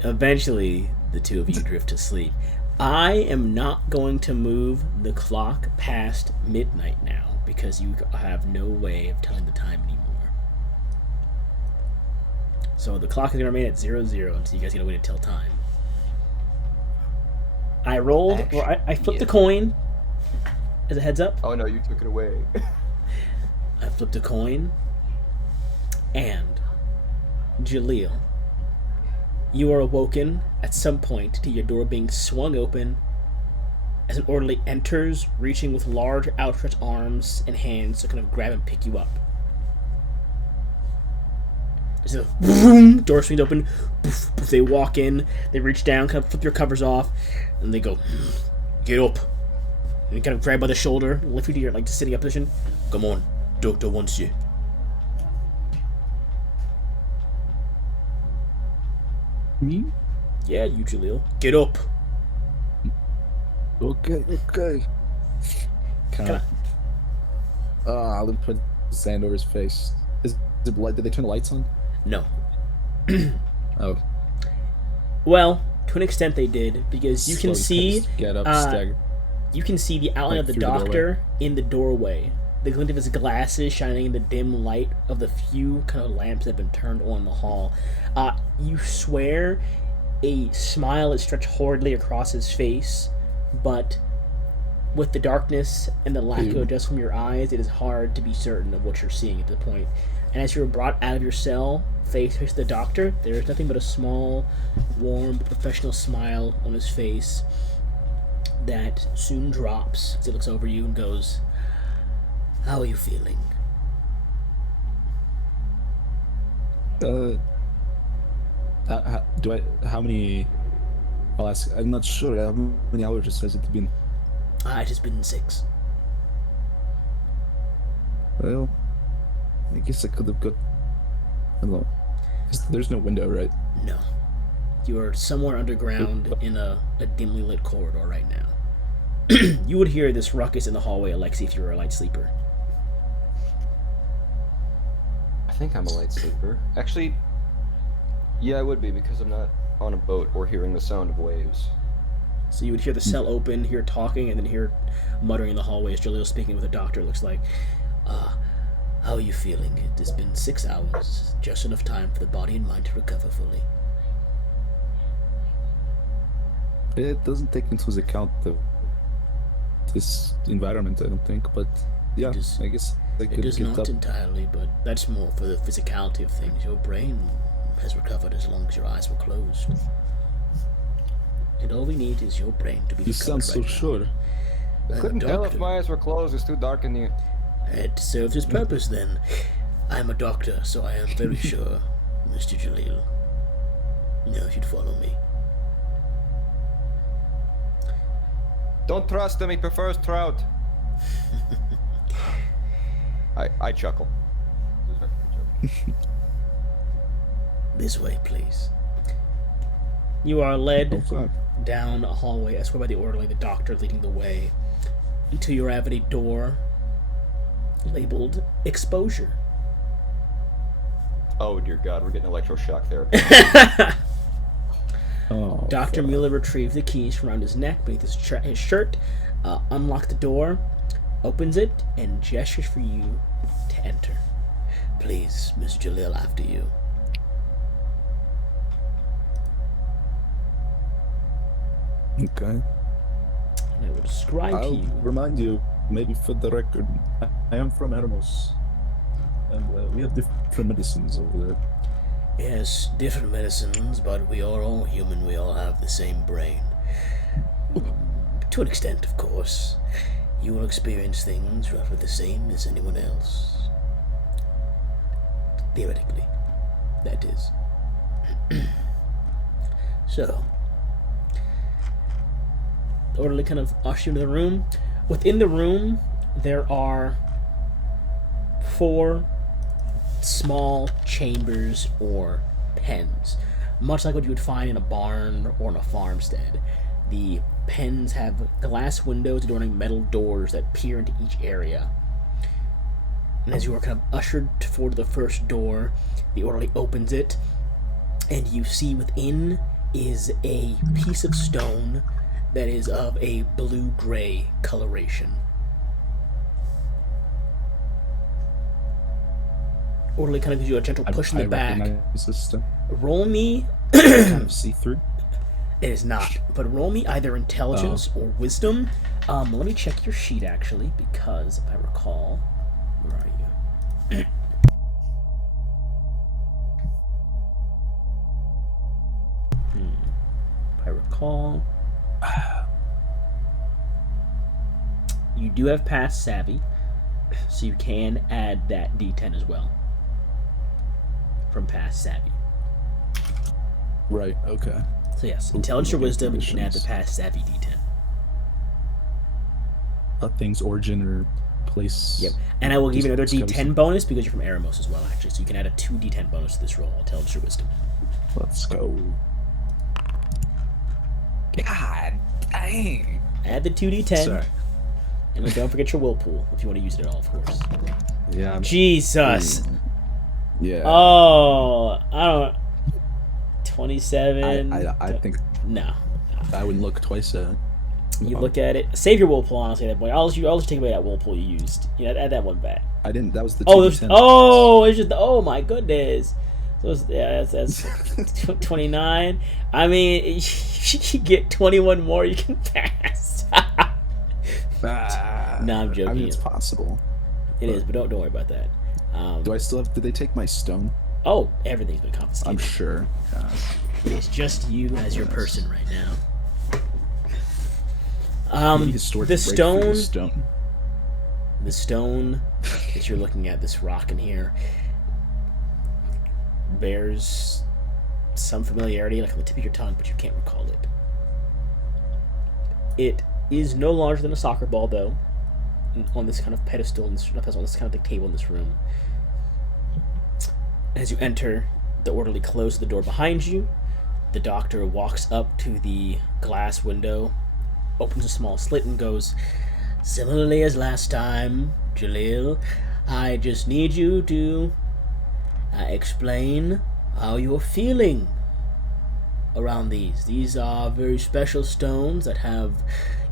Eventually, the two of you drift to sleep. I am not going to move the clock past midnight now because you have no way of telling the time anymore. So the clock is going to remain at 00 until you guys get a way to tell time. I rolled, or I flipped the coin as a heads up. Oh no, you took it away. I flipped a coin, and Jaleel, you are awoken at some point to your door being swung open as an orderly enters, reaching with large outstretched arms and hands to kind of grab and pick you up. There's a boom, door swings open, poof, poof, they walk in, they reach down, kind of flip your covers off, and they go, get up. And you kind of grab by the shoulder, lift you to your like to sitting up position. Come on, doctor wants you. Me? Yeah, you, Jaleel. Get up. Okay. Kind of. I'll put sand over his face. Is it blood? Did they turn the lights on? No. Oh. Well, to an extent they did, because you can see Just get up, stagger. you can see the outline Like of the through the doctor in the doorway. The glint of his glasses shining in the dim light of the few kind of lamps that have been turned on in the hall. You swear a smile is stretched horridly across his face, but with the darkness and the lack of adjust from your eyes, it is hard to be certain of what you're seeing at the point. And as you're brought out of your cell, face to the doctor, there is nothing but a small, warm, professional smile on his face that soon drops as he looks over you and goes, "How are you feeling?" How many? I'll ask. I'm not sure. How many hours has it been? It has been 6. Well, I guess I could have got. I don't know. There's no window, right? No. You are somewhere underground in a dimly lit corridor right now. You would hear this ruckus in the hallway, Alexi, if you were a light sleeper. I think I'm a light sleeper. Actually, yeah, I would be because I'm not on a boat or hearing the sound of waves. So you would hear the cell open, hear talking, and then hear muttering in the hallway as Jaleel speaking with a doctor. It looks like, how are you feeling? It has been 6 hours, just enough time for the body and mind to recover fully. It doesn't take into account this environment, I don't think. But yeah, I guess I could It does get not up. entirely, but that's more for the physicality of things. Your brain has recovered as long as your eyes were closed. And all we need is your brain to be You recovered sound so right now. sure. I couldn't tell if my eyes were closed. It's too dark in here. It served its purpose then. I'm a doctor, so I am very sure, Mr. Jaleel. Now if you'd follow me. Don't trust him. He prefers trout. I chuckle. This way, please. You are led Okay. down a hallway, escorted by the orderly, the doctor leading the way, until you arrive at a door labeled Exposure. Oh dear God, we're getting electroshock therapy. Oh, Dr. fuck. Mueller retrieved the keys from around his neck beneath his shirt, unlocked the door, opens it, and gestures for you to enter. Please, Miss Jaleel, after you. Okay. And I will describe to I'll you. remind you, maybe for the record, I am from Hermos, and we have different medicines over there. Yes, different medicines, but we are all human. We all have the same brain. To an extent, of course. You will experience things roughly the same as anyone else. Theoretically, that is. So, the orderly kind of ushers you into the room. Within the room, there are 4 small chambers or pens, much like what you would find in a barn or in a farmstead. The pens have glass windows adorning metal doors that peer into each area. And as you are kind of ushered toward the first door, the orderly opens it, and you see within is a piece of stone that is of a blue-gray coloration. Orderly kind of gives you a gentle push in the back. Recognize this stone. Roll me. Kind of see-through. It is not, but roll me either intelligence or wisdom. Let me check your sheet actually, because if I recall, where are you? If I recall, you do have past savvy, so you can add that D10 as well from past savvy. Right. Okay. So yes, intelligence or wisdom, you can add the past savvy D10. Thing's origin or place. Yep. And I will give you another D10 bonus because you're from Eremos as well, actually. So you can add a 2 D10 bonus to this roll, intelligence or wisdom. Let's go. God dang. Add the 2 D10. Sorry. And then don't forget your will pool if you want to use it at all, of course. Yeah. Jesus. Yeah. Oh, I don't. 27. I think No. I would look twice at it. You look at it. Save your will pool, honestly, at that point. I'll just take away that will pool you used. Add that one back. I didn't. That was the. Oh, it's just. Oh my goodness. So that's 29. I mean, you get 21 more, you can pass. No, I'm joking. I mean, it's possible. It is, but don't worry about that. Do I still have? Did they take my stone? Oh, everything's been confiscated. I'm sure. It is just you as your person right now. The stone that you're looking at, this rock in here, bears some familiarity, like on the tip of your tongue, but you can't recall it. It is no larger than a soccer ball, though, on this kind of pedestal, on this kind of table in this room. As you enter, the orderly closes the door behind you. The doctor walks up to the glass window, opens a small slit, and goes, "Similarly as last time, Jalil, I just need you to explain how you're feeling around these. These are very special stones that have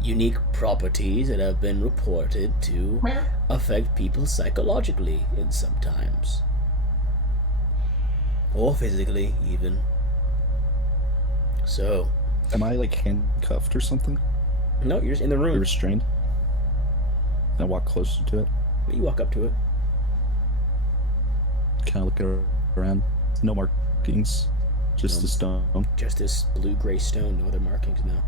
unique properties that have been reported to affect people psychologically in sometimes. Or physically, even. So... Am I, like, handcuffed or something? No, you're just in the room. You're restrained? Can I walk closer to it? You walk up to it. Can I look around? No markings. Just a stone. Just this blue-gray stone. No other markings, no.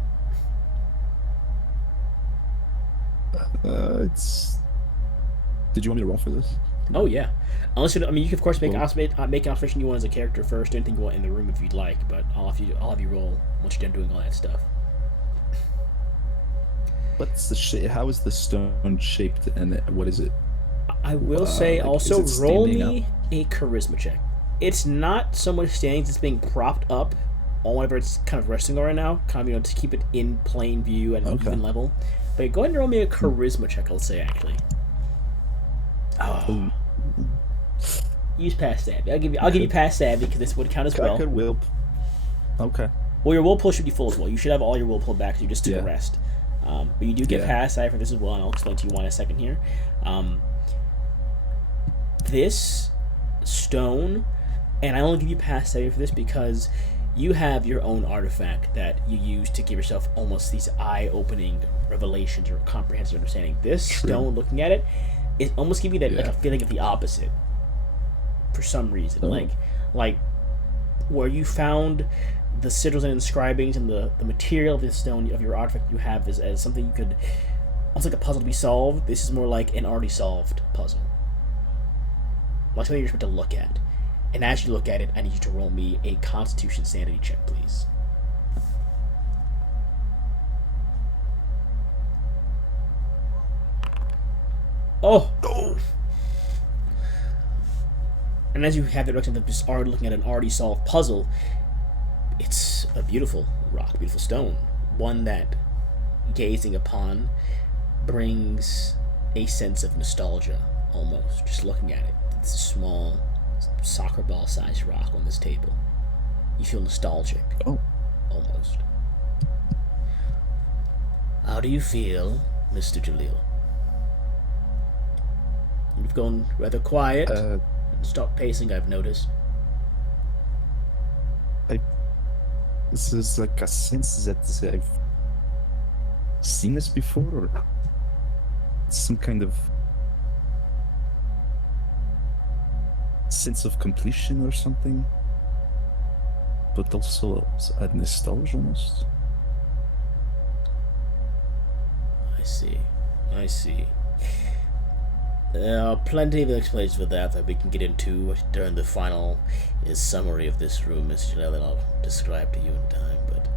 It's... Did you want me to roll for this? Oh, yeah. Unless you, I mean, you can, of course, make an observation you want as a character first, anything you want in the room if you'd like, but I'll have you roll once you're done doing all that stuff. What's the shape? How is the stone shaped, and what is it? I will say, like, also roll me up? a charisma check. It's not so much standing, it's being propped up on whatever it's kind of resting on right now, kind of, to keep it in plain view at an even level. But go ahead and roll me a charisma check, I'll say, actually. Oh. Use past savvy. I'll give you past savvy because this would count as well. I could will. Okay. Well, your will pull should be full as well. You should have all your will pulled back because you just took a rest. But you do get past savvy for this as well, and I'll explain to you why in a second here. This stone, and I only give you past savvy for this because you have your own artifact that you use to give yourself almost these eye-opening revelations or comprehensive understanding. This stone, looking at it, is almost giving you that like a feeling of the opposite. For some reason, like where you found the sigils and inscribings and the material of this stone of your artifact you have as something you could, almost like a puzzle to be solved. This is more like an already solved puzzle, like something you're supposed to look at. And as you look at it, I need you to roll me a Constitution sanity check, please. Oh. And as you have the direction of just already looking at an already solved puzzle, it's a beautiful rock, beautiful stone. One that, gazing upon, brings a sense of nostalgia, almost, just looking at it. It's a small, soccer ball-sized rock on this table. You feel nostalgic. Oh. Almost. How do you feel, Mr. Jalil? You've gone rather quiet and stopped pacing, I've noticed. This is like a sense that I've seen this before, or some kind of sense of completion or something, but also a nostalgia almost. I see. There are plenty of explanations for that we can get into during the final summary of this room, Mr. Jalil, that I'll describe to you in time, but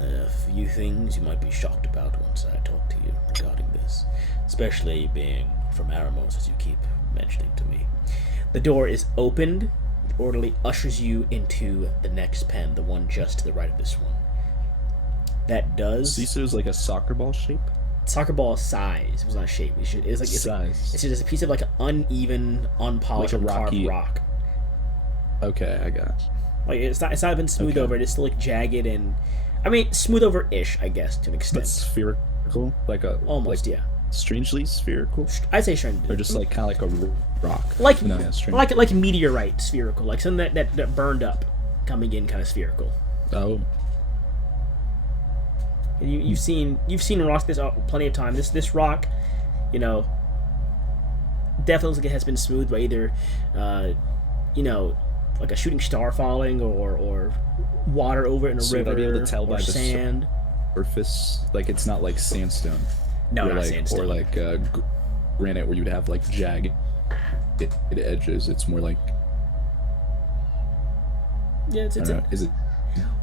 a few things you might be shocked about once I talk to you regarding this, especially being from Aramos, as you keep mentioning to me. The door is opened. The orderly ushers you into the next pen, the one just to the right of this one. That does... So you said it was like a soccer ball shape? Soccer ball size. It was not shape. It's like size. It's just a piece of like an uneven, unpolished, like carved rock. Okay, I got it. Like it's not been smoothed over. It's still like jagged and, I mean, smooth over ish, I guess, to an extent. But spherical, like a almost, like, yeah. Strangely spherical. I'd say strangely. Or just like kind of like a rock. Like no, yeah, like meteorite spherical, like something that burned up, coming in kind of spherical. Oh. You've seen rocks this plenty of time. This rock, you know, definitely looks like it has been smoothed by either, you know, like a shooting star falling or water over it in a river, I'd be able to tell or by sand. The surface, like it's not like sandstone. No, not like, sandstone. Or like granite, where you'd have like jagged edges. It's more like. Yeah, it's is it? It's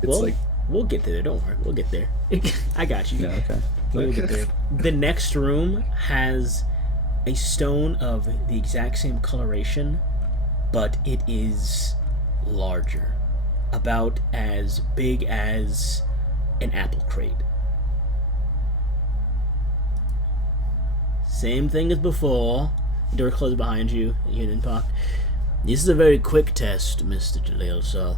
well, like. We'll get there. Don't worry. We'll get there. I got you. Yeah, okay. We'll get there. The next room has a stone of the exact same coloration, but it is larger. About as big as an apple crate. Same thing as before. The door closed behind you. You didn't pop. This is a very quick test, Mr. Jalil, so...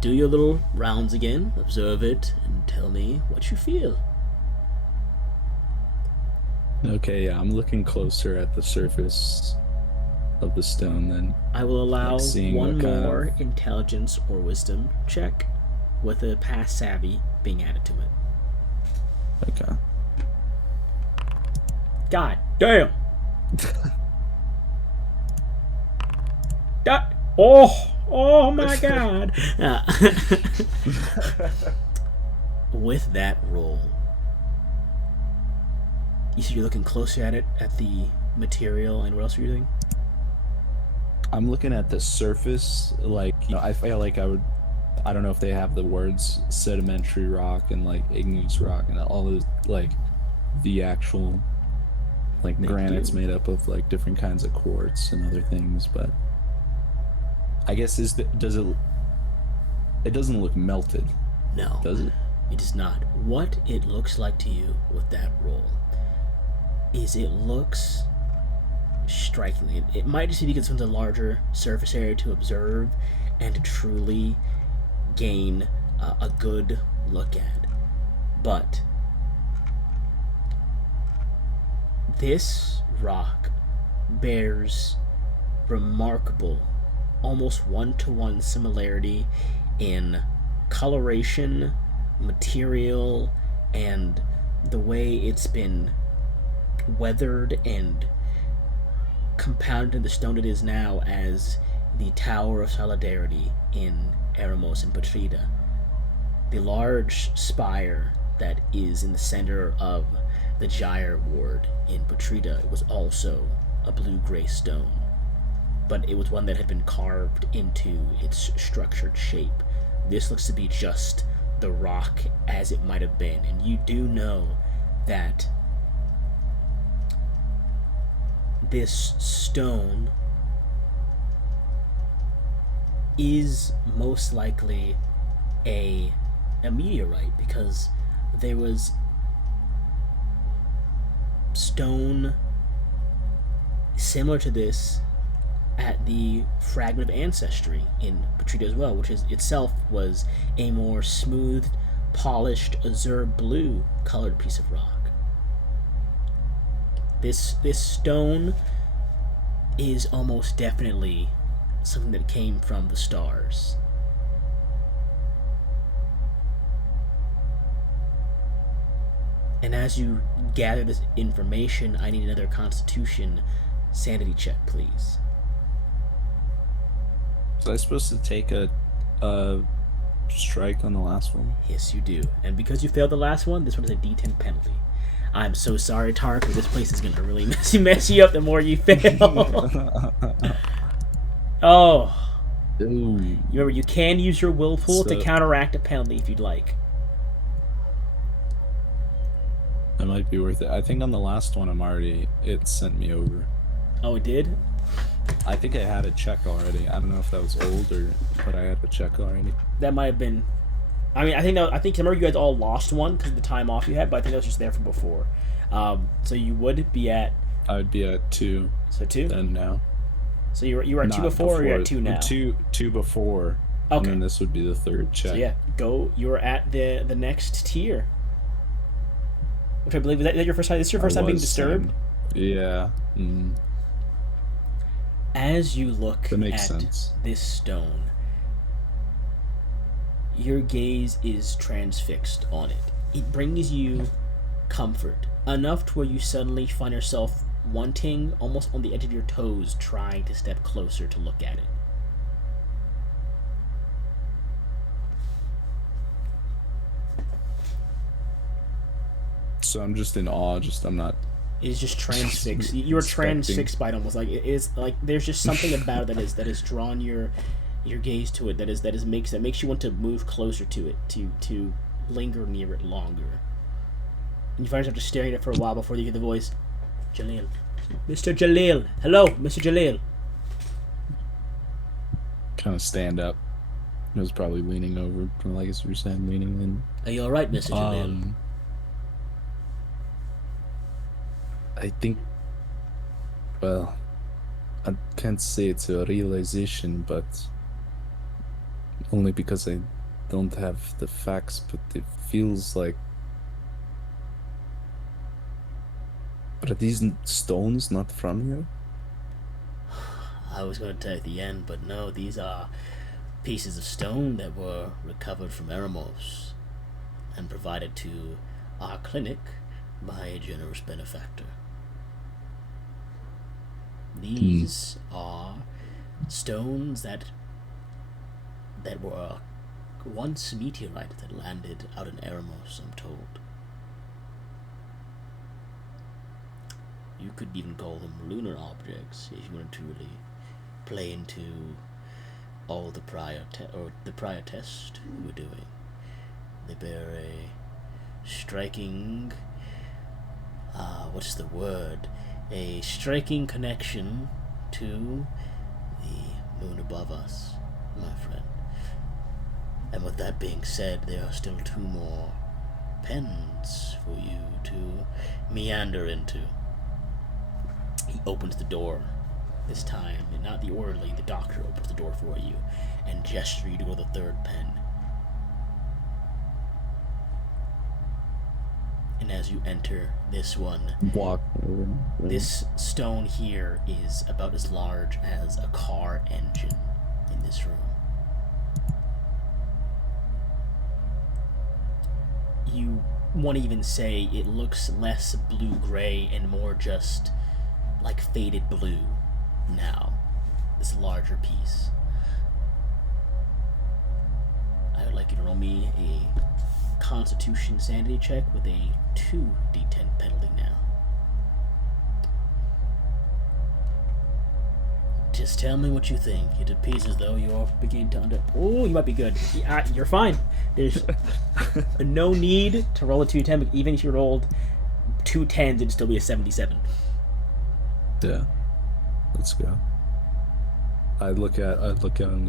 do your little rounds again, observe it, and tell me what you feel. Okay, yeah, I'm looking closer at the surface of the stone then. I will allow like one more intelligence or wisdom check with a past savvy being added to it. Okay. God damn! Oh my god! With that roll, you said you're looking closer at it, at the material, and what else are you doing? I'm looking at the surface, like, you know, I feel like I don't know if they have the words sedimentary rock and like igneous rock and all those, like the actual, like granite's made up of like different kinds of quartz and other things, but I guess it doesn't look melted. No. Does it? It does not. What it looks like to you with that roll is it looks strikingly. It might just be because it's a larger surface area to observe and to truly gain a good look at. But this rock bears remarkable, almost one-to-one similarity in coloration, material, and the way it's been weathered and compounded in the stone it is now as the Tower of Solidarity in Eremos and Patrida. The large spire that is in the center of the Gyre Ward in Patrida was also a blue-gray stone, but it was one that had been carved into its structured shape. This looks to be just the rock as it might have been, and you do know that this stone is most likely a meteorite, because there was stone similar to this at the fragment of ancestry in Petrita as well, which is itself was a more smooth, polished azure blue colored piece of rock. This stone is almost definitely something that came from the stars. And as you gather this information, I need another Constitution sanity check, please. Was I supposed to take a strike on the last one? Yes, you do. And because you failed the last one, this one is a D10 penalty. I'm so sorry, Tark, but this place is going to really mess you up the more you fail. Oh. Ooh. Remember, you can use your will pool to counteract a penalty if you'd like. That might be worth it. I think on the last one, it sent me over. Oh, it did? I think I had a check already. I don't know if that was old but I had a check already. That might have been. I mean, I think remember you guys all lost one because of the time off you had, but I think that was just there from before. So you would be at. I would be at 2. So 2. Then now. So you were at 2 before, or you're at 2 now? 2 before. Okay. And then this would be the third check. So yeah, you're at the next tier. Which I believe is that your first time. This is your first time being disturbed. Yeah. Mm. As you look at this stone, your gaze is transfixed on it. It brings you comfort, enough to where you suddenly find yourself wanting, almost on the edge of your toes, trying to step closer to look at it. So I'm just in awe, I'm not... Is just transfixed. You're transfixed by it almost. Like it is like there's just something about it that has drawn your gaze to it that makes you want to move closer to it, to linger near it longer. And you find yourself just staring at it for a while before you hear the voice, Jalil. Mr. Jalil. Hello, Mr. Jalil. Kind of stand up. I was probably leaning over, like as you were saying, leaning in. Are you alright, Mr. Jalil? I think, well, I can't say it's a realization, but only because I don't have the facts, but it feels like... But are these stones not from here? I was going to tell you at the end, but no, these are pieces of stone that were recovered from Eremos and provided to our clinic by a generous benefactor. These are stones that were once meteorite that landed out in Eremos, I'm told. You could even call them lunar objects if you wanted to really play into all the prior test we were doing. They bear a striking, what's the word? A striking connection to the moon above us, my friend. And with that being said, there are still 2 more pens for you to meander into. He opens the door this time, and not the orderly, the doctor opens the door for you and gestures you to go to the 3rd pen. And as you enter this one, this stone here is about as large as a car engine in this room. You want to even say it looks less blue-gray and more just like faded blue now, this larger piece. I would like you to roll me a Constitution sanity check with a 2d10 penalty now. Just tell me what you think. It appears as though you're beginning to Oh, you might be good. You're fine. There's no need to roll a 2d10, but even if you rolled 2 10s, it'd still be a 77. Yeah. Let's go. I look at him.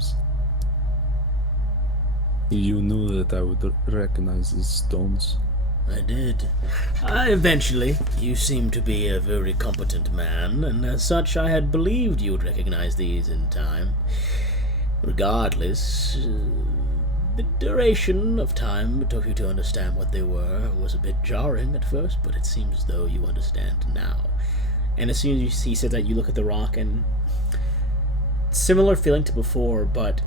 You knew that I would recognize these stones. I did. Eventually, you seem to be a very competent man, and as such I had believed you would recognize these in time. Regardless, the duration of time it took you to understand what they were was a bit jarring at first, but it seems as though you understand now. And as soon as he said that, you look at the rock, and similar feeling to before, but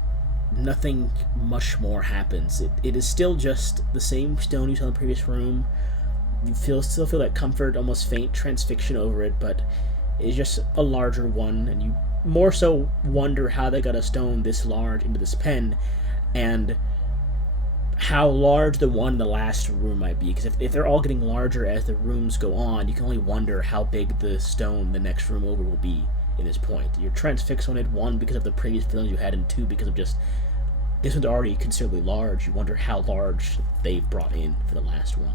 nothing much more happens. It is still just the same stone you saw in the previous room. You still feel that comfort, almost faint transfixion over it, but it's just a larger one, and you more so wonder how they got a stone this large into this pen, and how large the one in the last room might be, because if they're all getting larger as the rooms go on, you can only wonder how big the stone the next room over will be in this point. You're transfixed on it, one, because of the previous feelings you had, and two, because of just this one's already considerably large. You wonder how large they've brought in for the last one.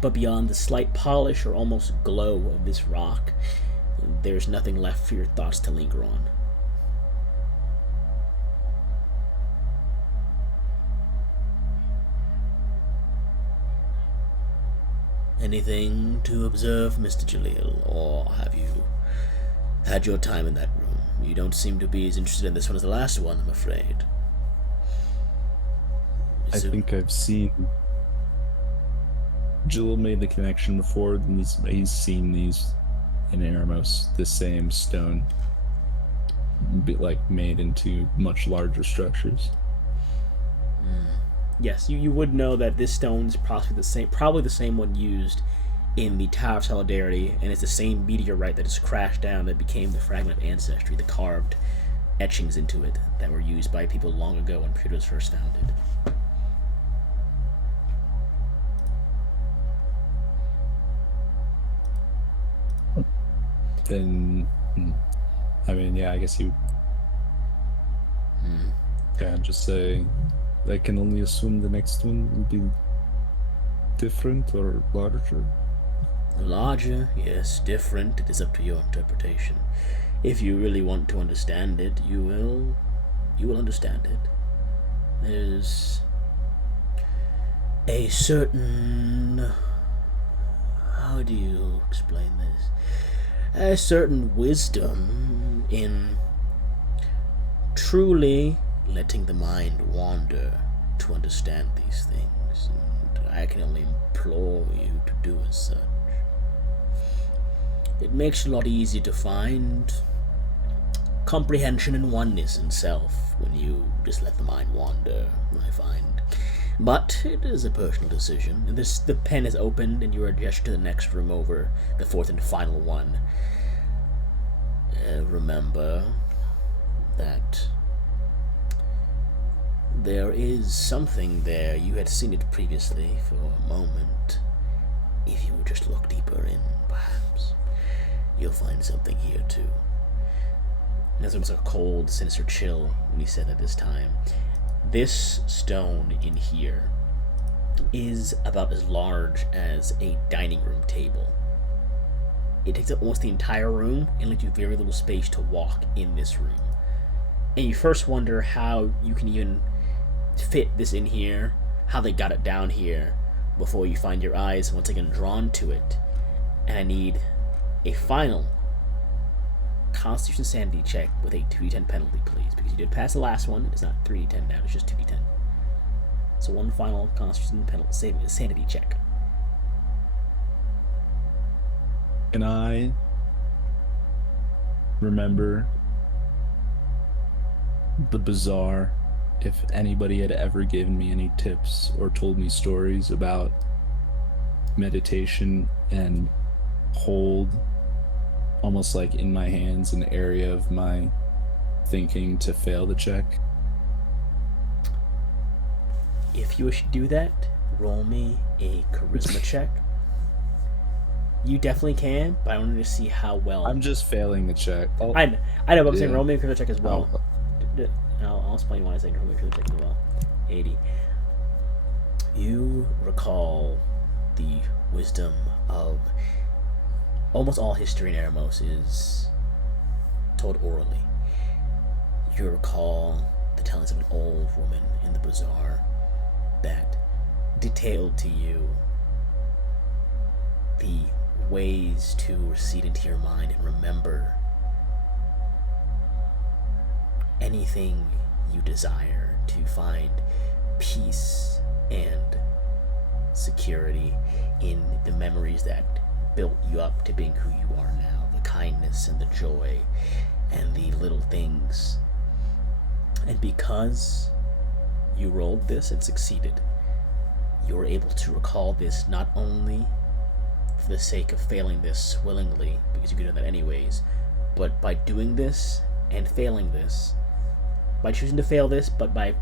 But beyond the slight polish or almost glow of this rock, there's nothing left for your thoughts to linger on. Anything to observe, Mr. Jalil, or have you had your time in that room? You don't seem to be as interested in this one as the last one, I'm afraid. I think I've seen... Jalil made the connection before, and he's seen these in Eremos, the same stone, made into much larger structures. Yes, you would know that this stone is probably the same one used in the Tower of Solidarity, and it's the same meteorite that just crashed down that became the fragment of ancestry, the carved etchings into it that were used by people long ago when Pruta was first founded. Then, I mean, yeah, I guess you can just say, I can only assume the next one will be different or larger. Larger, yes. Different, it is up to your interpretation. If you really want to understand it, you will understand it. There's a certain... how do you explain this? A certain wisdom in truly letting the mind wander to understand these things, and I can only implore you to do as such. It makes it a lot easier to find comprehension and oneness in self when you just let the mind wander, I find. But it is a personal decision. And the pen is opened, and you are gestured to the next room over, the fourth and final one. Remember that there is something there. You had seen it previously for a moment. If you would just look deeper in, perhaps, you'll find something here too. And there's almost a cold, sinister chill when he said that this time. This stone in here is about as large as a dining room table. It takes up almost the entire room and leaves you very little space to walk in this room. And you first wonder how you can even fit this in here, how they got it down here, before you find your eyes once again drawn to it. And I need a final Constitution Sanity check with a 2d10 penalty, please, because you did pass the last one. It's not 3d10 now, it's just 2d10. So one final Constitution Sanity check. Can I remember the bazaar, if anybody had ever given me any tips or told me stories about meditation and hold almost like in my hands an area of my thinking to fail the check? If you wish to do that, roll me a charisma check. You definitely can, but I wanted to see how well... I'm just failing the check. I know, but I'm saying roll me a charisma check as well. I'll explain why I say roll me a charisma check as well. 80. You recall the wisdom of... Almost all history in Eremos is told orally. You recall the tellings of an old woman in the bazaar that detailed to you the ways to recede into your mind and remember anything you desire, to find peace and security in the memories that built you up to being who you are now, the kindness and the joy and the little things. And because you rolled this and succeeded, you were able to recall this not only for the sake of failing this willingly, because you could do that anyways, but by doing this and failing this, by choosing to fail this, but by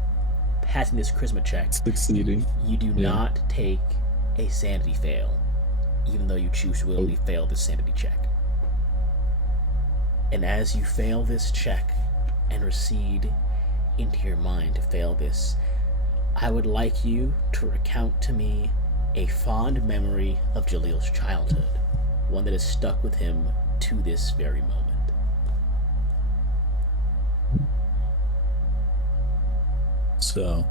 passing this charisma check, succeeding, you do not take a sanity fail, even though you choose to willingly fail this sanity check. And as you fail this check and recede into your mind to fail this, I would like you to recount to me a fond memory of Jalil's childhood, one that is stuck with him to this very moment. So,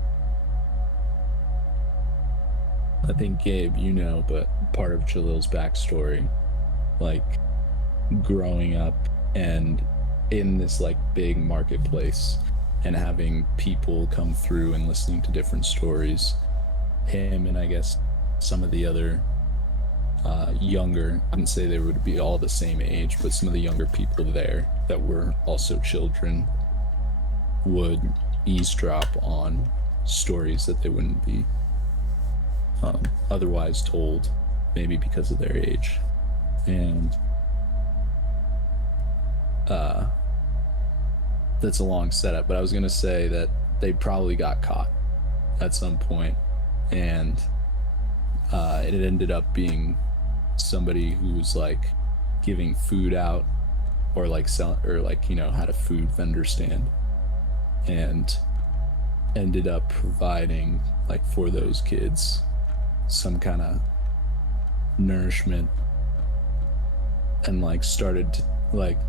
I think, Gabe, you know, but part of Jalil's backstory, like, growing up and in this, like, big marketplace and having people come through and listening to different stories, him and I guess some of the other younger, I wouldn't say they would be all the same age, but some of the younger people there that were also children would eavesdrop on stories that they wouldn't be otherwise told, maybe because of their age. And that's a long setup, but I was gonna say that they probably got caught at some point, and it ended up being somebody who was like giving food out, or like sell, or like, you know, had a food vendor stand, and ended up providing, like, for those kids some kind of nourishment, and like started to like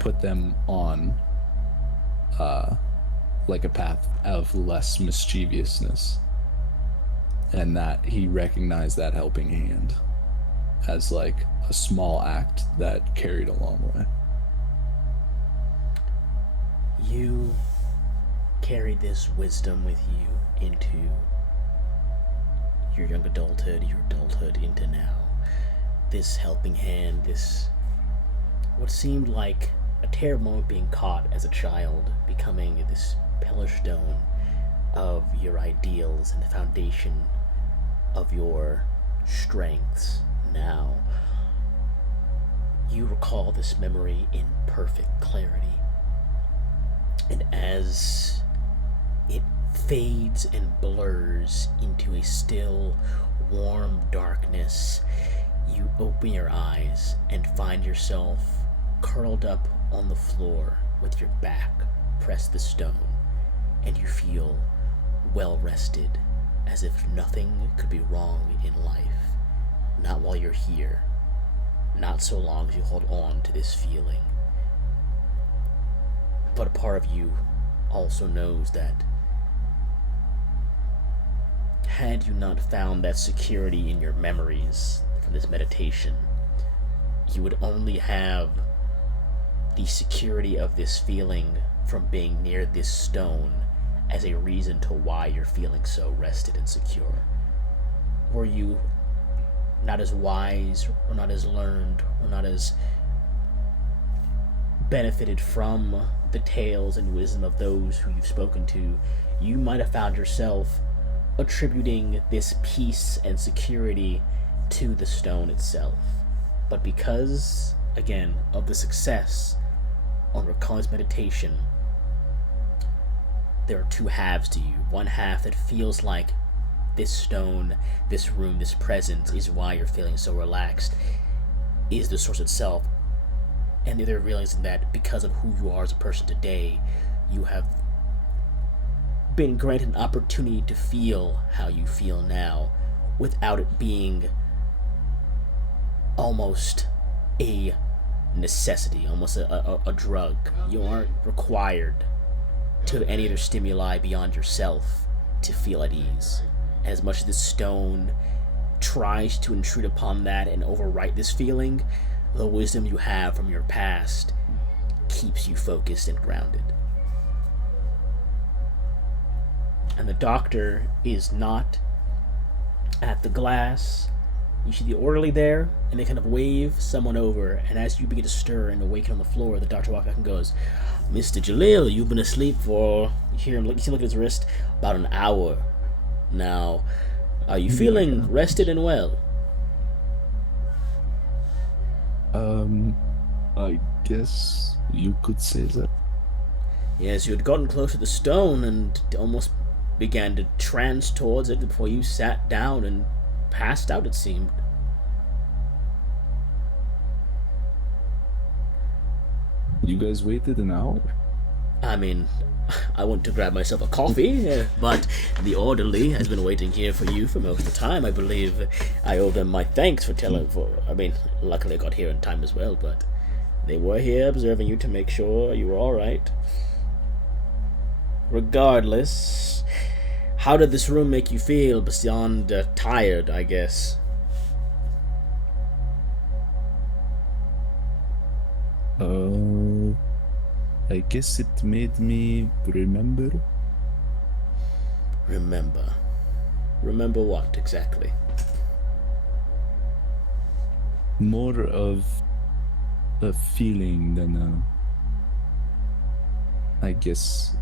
put them on like a path of less mischievousness, and that he recognized that helping hand as like a small act that carried a long way. You carried this wisdom with you into your young adulthood, your adulthood into now. This helping hand, this what seemed like a terrible moment being caught as a child, becoming this pillar stone of your ideals and the foundation of your strengths. Now, you recall this memory in perfect clarity. And as it fades and blurs into a still, warm darkness, you open your eyes and find yourself curled up on the floor with your back pressed to the stone, and you feel well rested, as if nothing could be wrong in life. Not while you're here, not so long as you hold on to this feeling. But a part of you also knows that had you not found that security in your memories from this meditation, you would only have the security of this feeling from being near this stone as a reason to why you're feeling so rested and secure. Were you not as wise, or not as learned, or not as benefited from the tales and wisdom of those who you've spoken to, you might have found yourself attributing this peace and security to the stone itself. But because, again, of the success on Rakan's meditation, there are two halves to you. One half that feels like this stone, this room, this presence is why you're feeling so relaxed, is the source itself. And the other realizing that because of who you are as a person today, you have been granted an opportunity to feel how you feel now without it being almost a necessity, almost a drug. You aren't required to any other stimuli beyond yourself to feel at ease. As much as this stone tries to intrude upon that and overwrite this feeling, the wisdom you have from your past keeps you focused and grounded. And the doctor is not at the glass. You see the orderly there, and they kind of wave someone over, and as you begin to stir and awaken on the floor, the doctor walks back and goes, Mr. Jalil, you've been asleep for, you see him look at his wrist, about an hour. Now, are you feeling rested and well? I guess you could say that. Yes, you had gotten close to the stone and almost began to trance towards it before you sat down and passed out, it seemed. You guys waited an hour? I mean, I went to grab myself a coffee, but the orderly has been waiting here for you for most of the time. I believe I owe them my thanks for luckily I got here in time as well, but they were here observing you to make sure you were alright. Regardless, how did this room make you feel beyond tired, I guess? I guess it made me remember. Remember? Remember what, exactly? More of a feeling than I guess,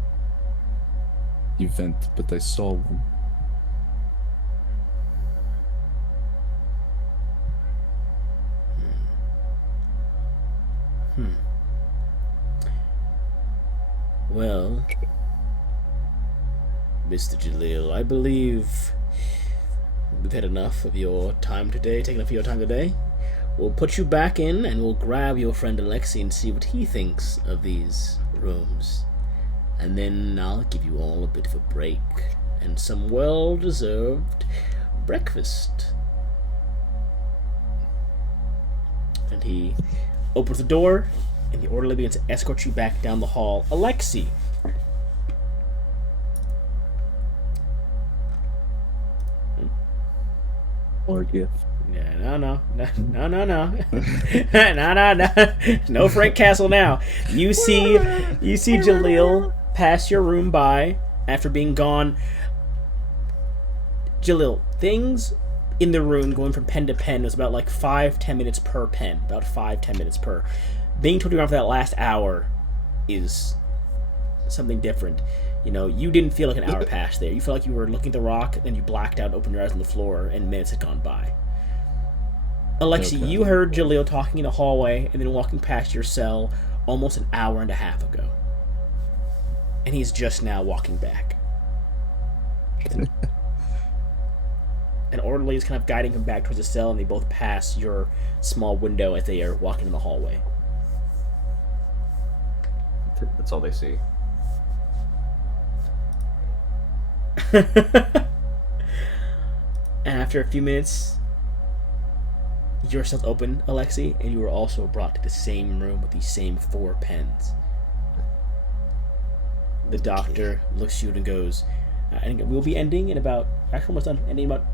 event, but I saw one. Well, Mr. Jalil, I believe we've had enough of your time today, taken enough of your time today. We'll put you back in, and we'll grab your friend Alexei and see what he thinks of these rooms. And then I'll give you all a bit of a break, and some well-deserved breakfast. And he opens the door, and the orderly begins to escort you back down the hall. Alexei! Or gift. Yeah, no. No Frank Castle now. You see Jalil pass your room by after being gone. Jalil, things in the room going from pen to pen was about like 5-10 minutes per pen. About 5-10 minutes per. Being 21 for that last hour is something different. You know, you didn't feel like an hour passed there. You felt like you were looking at the rock, then you blacked out, opened your eyes on the floor, and minutes had gone by. Alexei, you heard Jalil talking in the hallway and then walking past your cell almost an hour and a half ago. And he's just now walking back. An orderly is kind of guiding him back towards the cell, and they both pass your small window as they are walking in the hallway. That's all they see. And after a few minutes, your cell's open, Alexei, and you were also brought to the same room with these same 4 pens. The doctor looks at you and goes, and we'll be ending in about, actually almost done, ending in about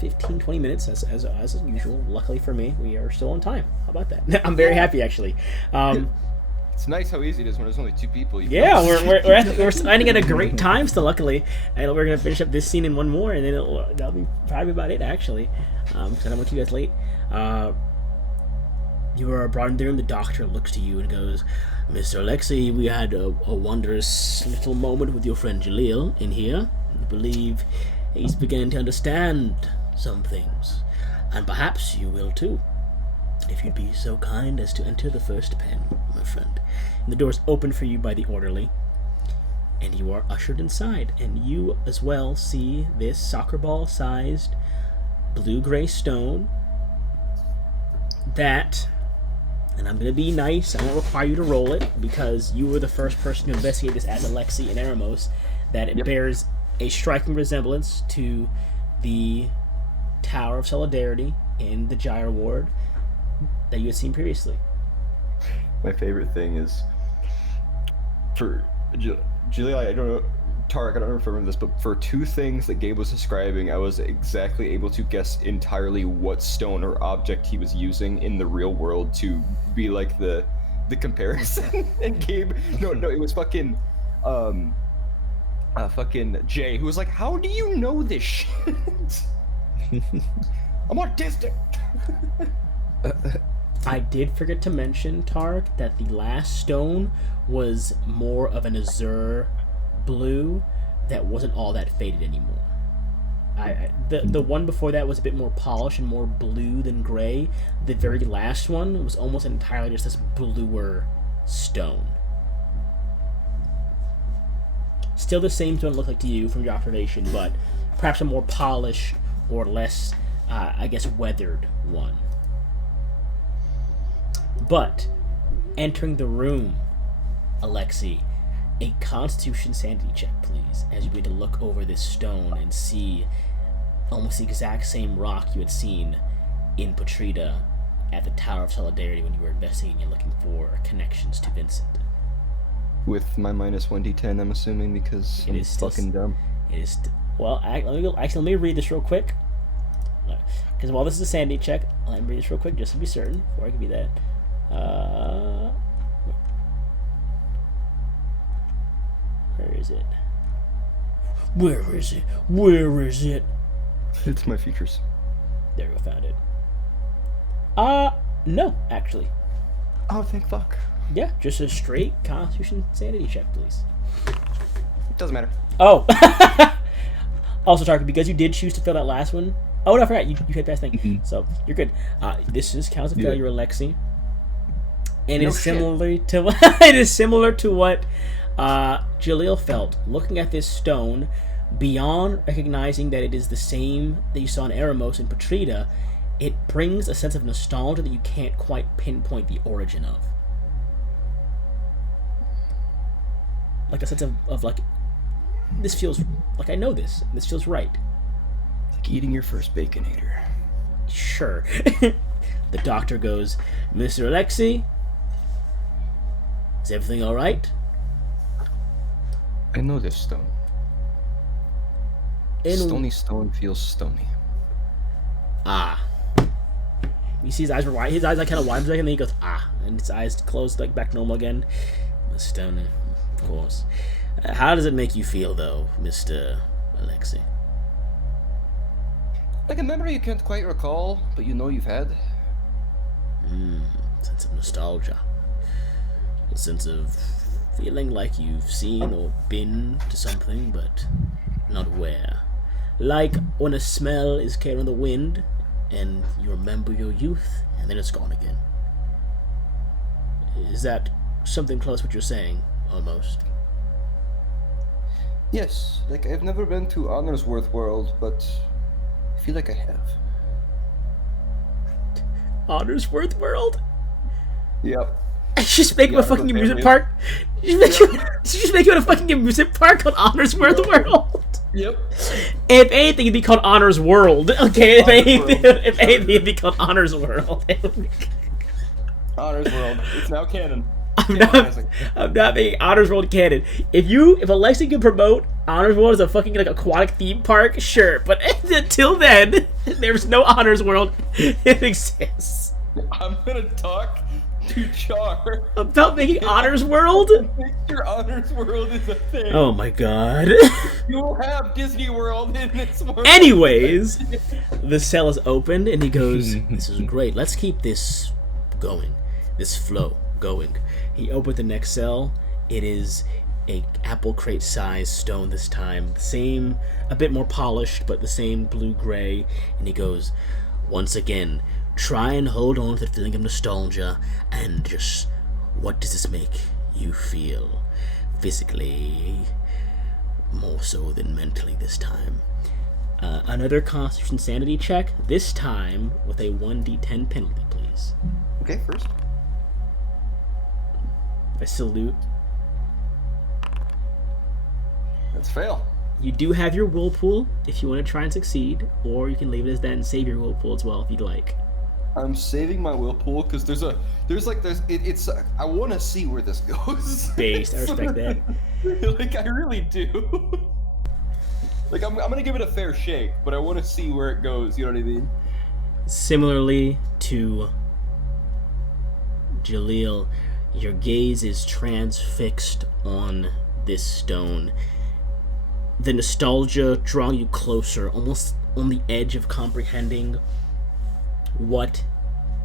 15-20 minutes as usual. Luckily for me, we are still on time. How about that? I'm very happy, actually. It's nice how easy it is when there's only 2 people. Yeah, we're ending at a great time still, luckily. And we're going to finish up this scene in one more, and then that'll be probably about it, actually. Because I don't want you guys late. You are brought in there, and the doctor looks to you and goes, Mr. Alexei, we had a wondrous little moment with your friend Jalil in here. I believe he's beginning to understand some things. And perhaps you will too. If you'd be so kind as to enter the first pen, my friend. And the door's open for you by the orderly, and you are ushered inside. And you as well see this soccer ball-sized blue-gray stone that, and I'm going to be nice, I won't require you to roll it, because you were the first person to investigate this as Alexei and Eremos, that it bears a striking resemblance to the Tower of Solidarity in the Gyre Ward that you had seen previously. My favorite thing is, for Julia, I don't know, Tarek, I don't remember this, but for two things that Gabe was describing, I was exactly able to guess entirely what stone or object he was using in the real world to be like the comparison. And Gabe, no, it was fucking Jay, who was like, "How do you know this shit?" I'm autistic. I did forget to mention, Tark, that the last stone was more of an azure blue that wasn't all that faded anymore. The one before that was a bit more polished and more blue than gray. The very last one was almost entirely just this bluer stone. Still the same stone looked like to you from your observation, but perhaps a more polished or less, I guess, weathered one. But entering the room, Alexei, a Constitution sanity check, please, as you begin to look over this stone and see almost the exact same rock you had seen in Patrida at the Tower of Solidarity when you were investigating and looking for connections to Vincent. With my minus 1d10, I'm assuming, because I'm fucking dumb. It is. Well, let me read this real quick. Because while this is a sanity check, let me read this real quick just to be certain before I give you that. Where is it? Where is it? Where is it? It's my features. There we go, found it. No, actually. Oh, thank fuck. Yeah, just a straight Constitution sanity check, please. Doesn't matter. Oh! Also, Tarky, because you did choose to fill that last one. Oh, no, I forgot. You had past thing. Mm-hmm. So, you're good. This is counts as failure, Alexi. And No it is shit. similar to what Jaleel felt looking at this stone. Beyond recognizing that it is the same that you saw in Eremos and Patrida, it brings a sense of nostalgia that you can't quite pinpoint the origin of. Like a sense of like, this feels like I know this. This feels right. It's like eating your first Baconator. Sure. The doctor goes, Mr. Alexei, is everything all right? I know this stone. Stony stone feels stony. Ah. You see his eyes were wide. His eyes like kind of wide for a second, and then he goes, ah. And his eyes closed like back normal again. The stone, of course. How does it make you feel, though, Mr. Alexei? Like a memory you can't quite recall, but you know you've had. Sense of nostalgia. A sense of feeling like you've seen or been to something, but not where. Like when a smell is carried on the wind, and you remember your youth, and then it's gone again. Is that something close to what you're saying, almost? Yes, like I've never been to Honorsworth World, but I feel like I have. Honorsworth World? Yep. Just make him a fucking amusement park. Just make him a fucking amusement park called Honorsworth World. Yep. If anything, it'd be called Honors World. Okay, if anything, it'd be called Honors World. Honors World. It's now canon. I'm not making Honors World canon. If Alexi can promote Honors World as a fucking like aquatic theme park, sure. But until then, there's no Honors World. It exists. I'm gonna talk to Char About making Honors World? Make sure Honors World is a thing. Oh my god. You'll have Disney World in this world. Anyways, the cell is opened and he goes, this is great. Let's keep this going. This flow going. He opened the next cell. It is a apple crate size stone this time. The same, a bit more polished, but the same blue-gray. And he goes, once again, try and hold on to the feeling of nostalgia and just, what does this make you feel? Physically, more so than mentally this time. Another Constitution sanity check, this time with a 1d10 penalty, please. Okay, first. I salute. Let's fail. You do have your whirlpool if you want to try and succeed, or you can leave it as that and save your whirlpool as well if you'd like. I'm saving my whirlpool because I want to see where this goes. Based, I respect that. Like, I really do. Like, I'm gonna give it a fair shake, but I want to see where it goes, you know what I mean? Similarly to Jaleel, your gaze is transfixed on this stone. The nostalgia drawing you closer, almost on the edge of comprehending what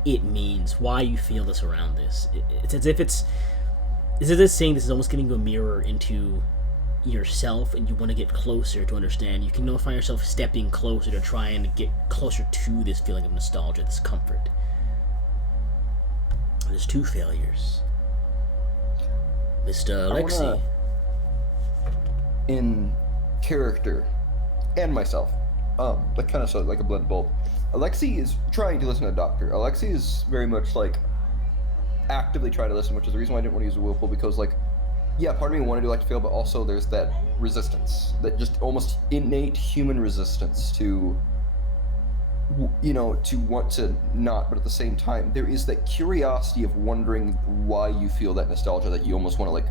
it means, why you feel this around this. It's as if it's saying this is almost getting you a mirror into yourself, and you want to get closer to understand. You can now find yourself stepping closer to try and get closer to this feeling of nostalgia, this comfort. There's 2 failures. Mr. Alexei. In character, and myself, that kind of sounds like a blend of both. Alexei is trying to listen to the doctor. Alexei is very much like actively trying to listen, which is the reason why I didn't want to use a Whirlpool, because like, yeah, part of me wanted to like to fail, but also there's that resistance, that just almost innate human resistance to, you know, to want to not, but at the same time, there is that curiosity of wondering why you feel that nostalgia that you almost want to like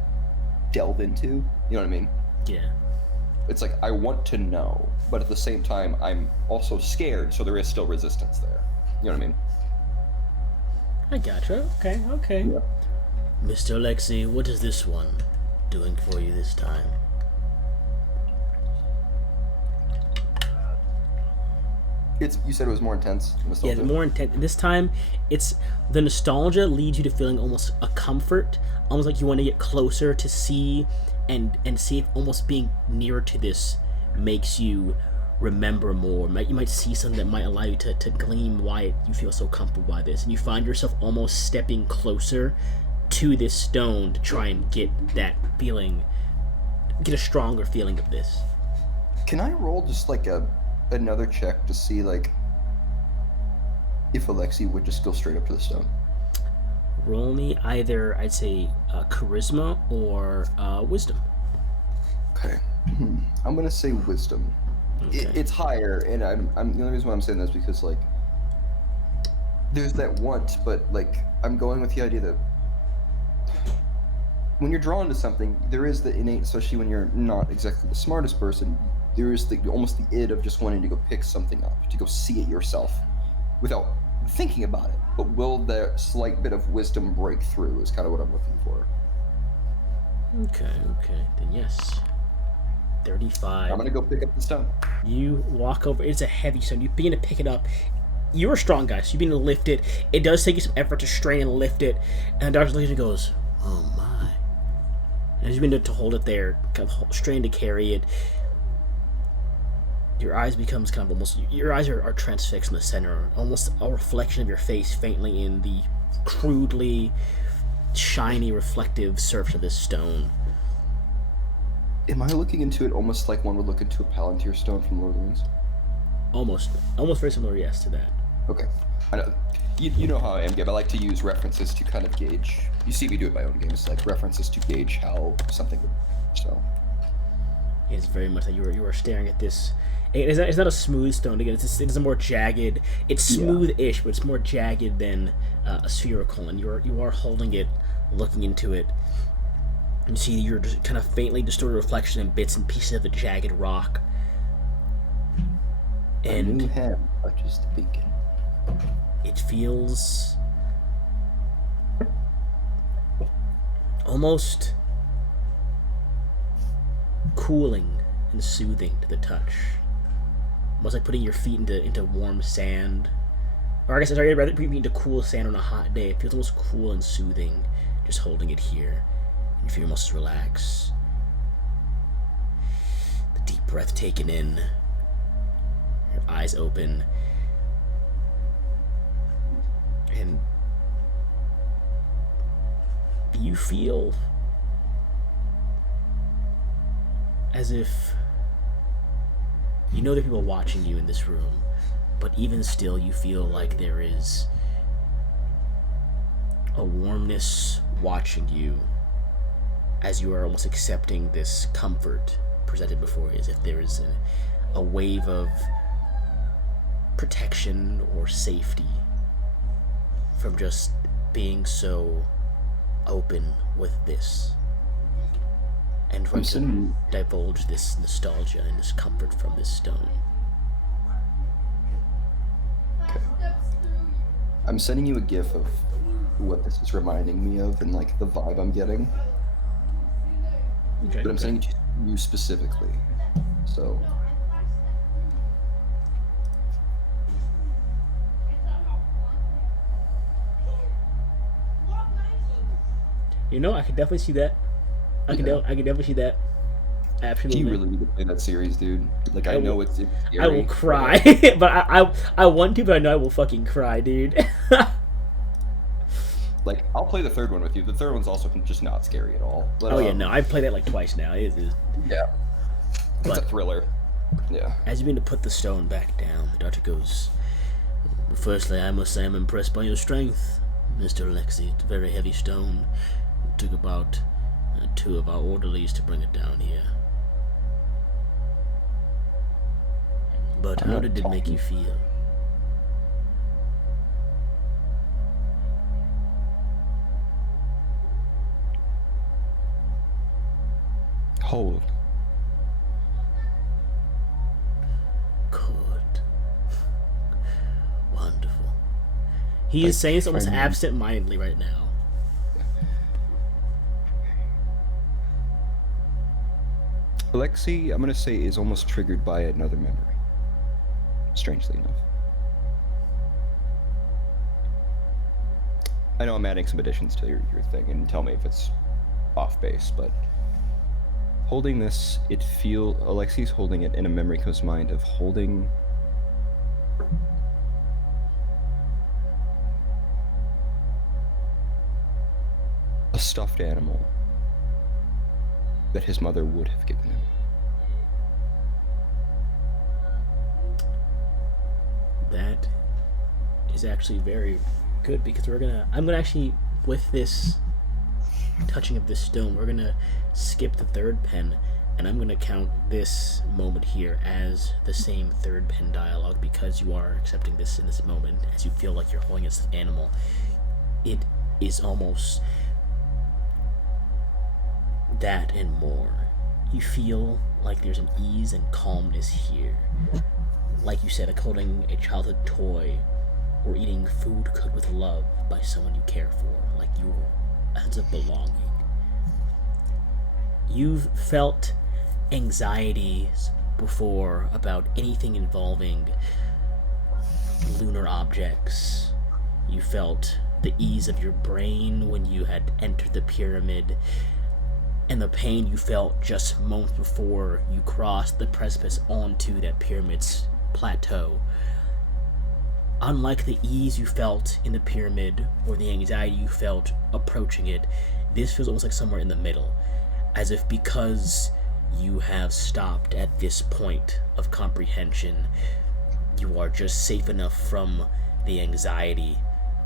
delve into. You know what I mean? Yeah. It's like, I want to know, but at the same time, I'm also scared, so there is still resistance there. You know what I mean? I gotcha. Okay. Yeah. Mr. Alexei, what is this one doing for you this time? You said it was more intense. Yeah, more intense. This time, it's the nostalgia leads you to feeling almost a comfort, almost like you want to get closer to see and see if almost being nearer to this makes you remember more. You might see something that might allow you to glean why you feel so comfortable by this, and you find yourself almost stepping closer to this stone to try and get that feeling, get a stronger feeling of this. Can I roll just like another check to see like if Alexei would just go straight up to the stone? Roll me either, I'd say, charisma or wisdom. Okay. I'm gonna say wisdom. Okay. It's higher, and I'm the only reason why I'm saying that is because like there's that want, but like I'm going with the idea that when you're drawn to something, there is the innate, especially when you're not exactly the smartest person, there is almost the id of just wanting to go pick something up, to go see it yourself, without thinking about it. But will that slight bit of wisdom break through is kind of what I'm looking for. Okay, then yes. 35. I'm gonna go pick up the stone. You walk over. It's a heavy stone. You begin to pick it up. You're a strong guy, so you begin to lift it. It does take you some effort to strain and lift it. And Dr. Legion goes, "Oh my!" And as you begin to hold it there, kind of strain to carry it, your eyes becomes kind of almost. Your eyes are transfixed in the center, almost a reflection of your face, faintly in the crudely shiny, reflective surface of this stone. Am I looking into it almost like one would look into a Palantir stone from Lord of the Rings? Almost very similar, yes, to that. Okay. I know. You know how I am, Gabe. I like to use references to kind of gauge. You see me do it in my own games, like references to gauge how something would. So. It's very much that you are staring at this. It's not a smooth stone. Again, it's a more jagged. It's smooth-ish, but it's more jagged than a spherical. And you are holding it, looking into it. You see your just kind of faintly distorted reflection in bits and pieces of the jagged rock. And a new hand touches the beacon. It feels almost cooling and soothing to the touch. Almost like putting your feet into warm sand. Or I guess I'd rather put your feet into cool sand on a hot day. It feels almost cool and soothing just holding it here. You feel almost relax. The deep breath taken in. Your eyes open. And you feel as if you know there are people watching you in this room, but even still you feel like there is a warmness watching you as you are almost accepting this comfort presented before you, as if there is a wave of protection or safety from just being so open with this. and try to divulge this nostalgia and this comfort from this stone. Okay. I'm sending you a gif of what this is reminding me of and like the vibe I'm getting. Okay, but I'm sending it to you specifically. So. You know, I can definitely see that. I can definitely see that. Absolutely. You really need to play that series, dude. Like, I know it's scary. I will cry, but I want to, but I know I will fucking cry, dude. Like, I'll play the third one with you. The third one's also just not scary at all. But, yeah, no, I've played that like twice now. It is. Yeah. It's a thriller. Yeah. As you begin to put the stone back down, the doctor goes, "Firstly, I must say I'm impressed by your strength, Mr. Alexei. It's a very heavy stone. It took about 2 of our orderlies to bring it down here. But how did it make you feel?" Hold. Good. Wonderful. He is saying this almost absent-mindedly right now. Alexei, I'm gonna say, is almost triggered by another memory. Strangely enough. I know I'm adding some additions to your thing, and tell me if it's off base, but holding this, Alexei's holding it in a memory comes to mind of holding a stuffed animal that his mother would have given him. That is actually very good, because I'm gonna actually, with this touching of this stone, we're gonna skip the third pen, and I'm gonna count this moment here as the same third pen dialogue, because you are accepting this in this moment as you feel like you're holding this animal. It is almost that and more. You feel like there's an ease and calmness here. Like you said, like holding a childhood toy or eating food cooked with love by someone you care for, like your sense of belonging. You've felt anxieties before about anything involving lunar objects. You felt the ease of your brain when you had entered the pyramid, and the pain you felt just moments before you crossed the precipice onto that pyramid's plateau. Unlike the ease you felt in the pyramid or the anxiety you felt approaching it, this feels almost like somewhere in the middle, as if because you have stopped at this point of comprehension, you are just safe enough from the anxiety,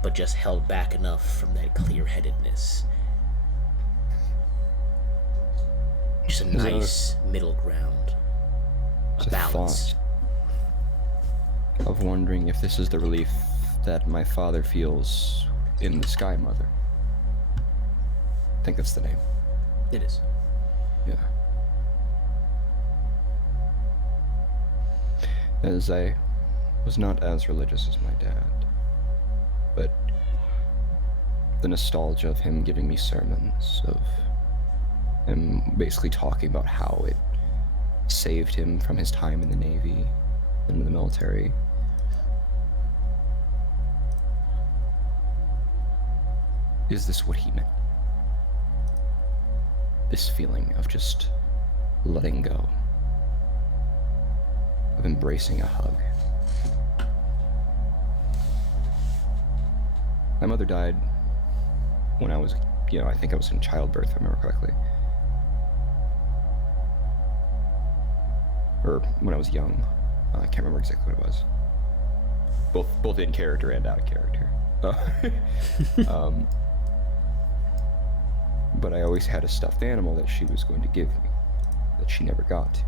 but just held back enough from that clear-headedness. Just a nice middle ground. A balance. Of wondering if this is the relief that my father feels in the Sky Mother. I think that's the name. It is. Yeah. As I was not as religious as my dad, but the nostalgia of him giving me sermons, of him basically talking about how it saved him from his time in the Navy, in the military. Is this what he meant? This feeling of just letting go, of embracing a hug. My mother died when I was, I think I was in childbirth, if I remember correctly. Or when I was young. I can't remember exactly what it was. Both in character and out of character. But I always had a stuffed animal that she was going to give me, that she never got to.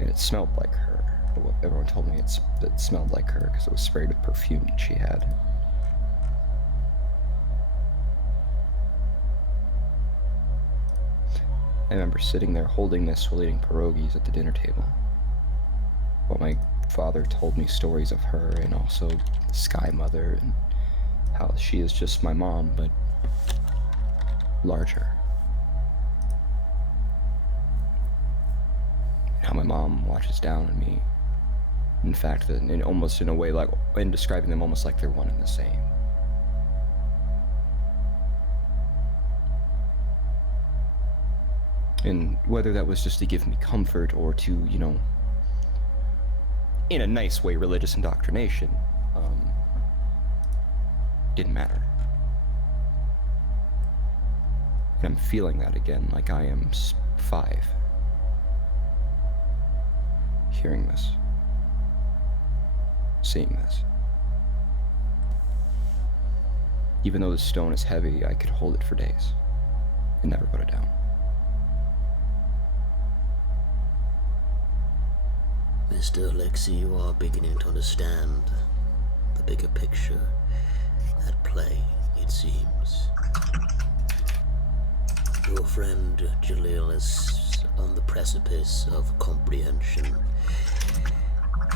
And it smelled like her. Everyone told me it smelled like her because it was sprayed with perfume that she had. I remember sitting there holding this while eating pierogies at the dinner table. While my father told me stories of her and also Sky Mother and how she is just my mom, but larger. How my mom watches down on me. In fact, almost in a way, like, in describing them almost like they're one and the same. And whether that was just to give me comfort or to, you know, in a nice way, religious indoctrination, didn't matter. And I'm feeling that again, like I am 5. Hearing this. Seeing this. Even though the stone is heavy, I could hold it for days and never put it down. Mr. Alexei, you are beginning to understand the bigger picture at play, it seems. Your friend Jalil is on the precipice of comprehension,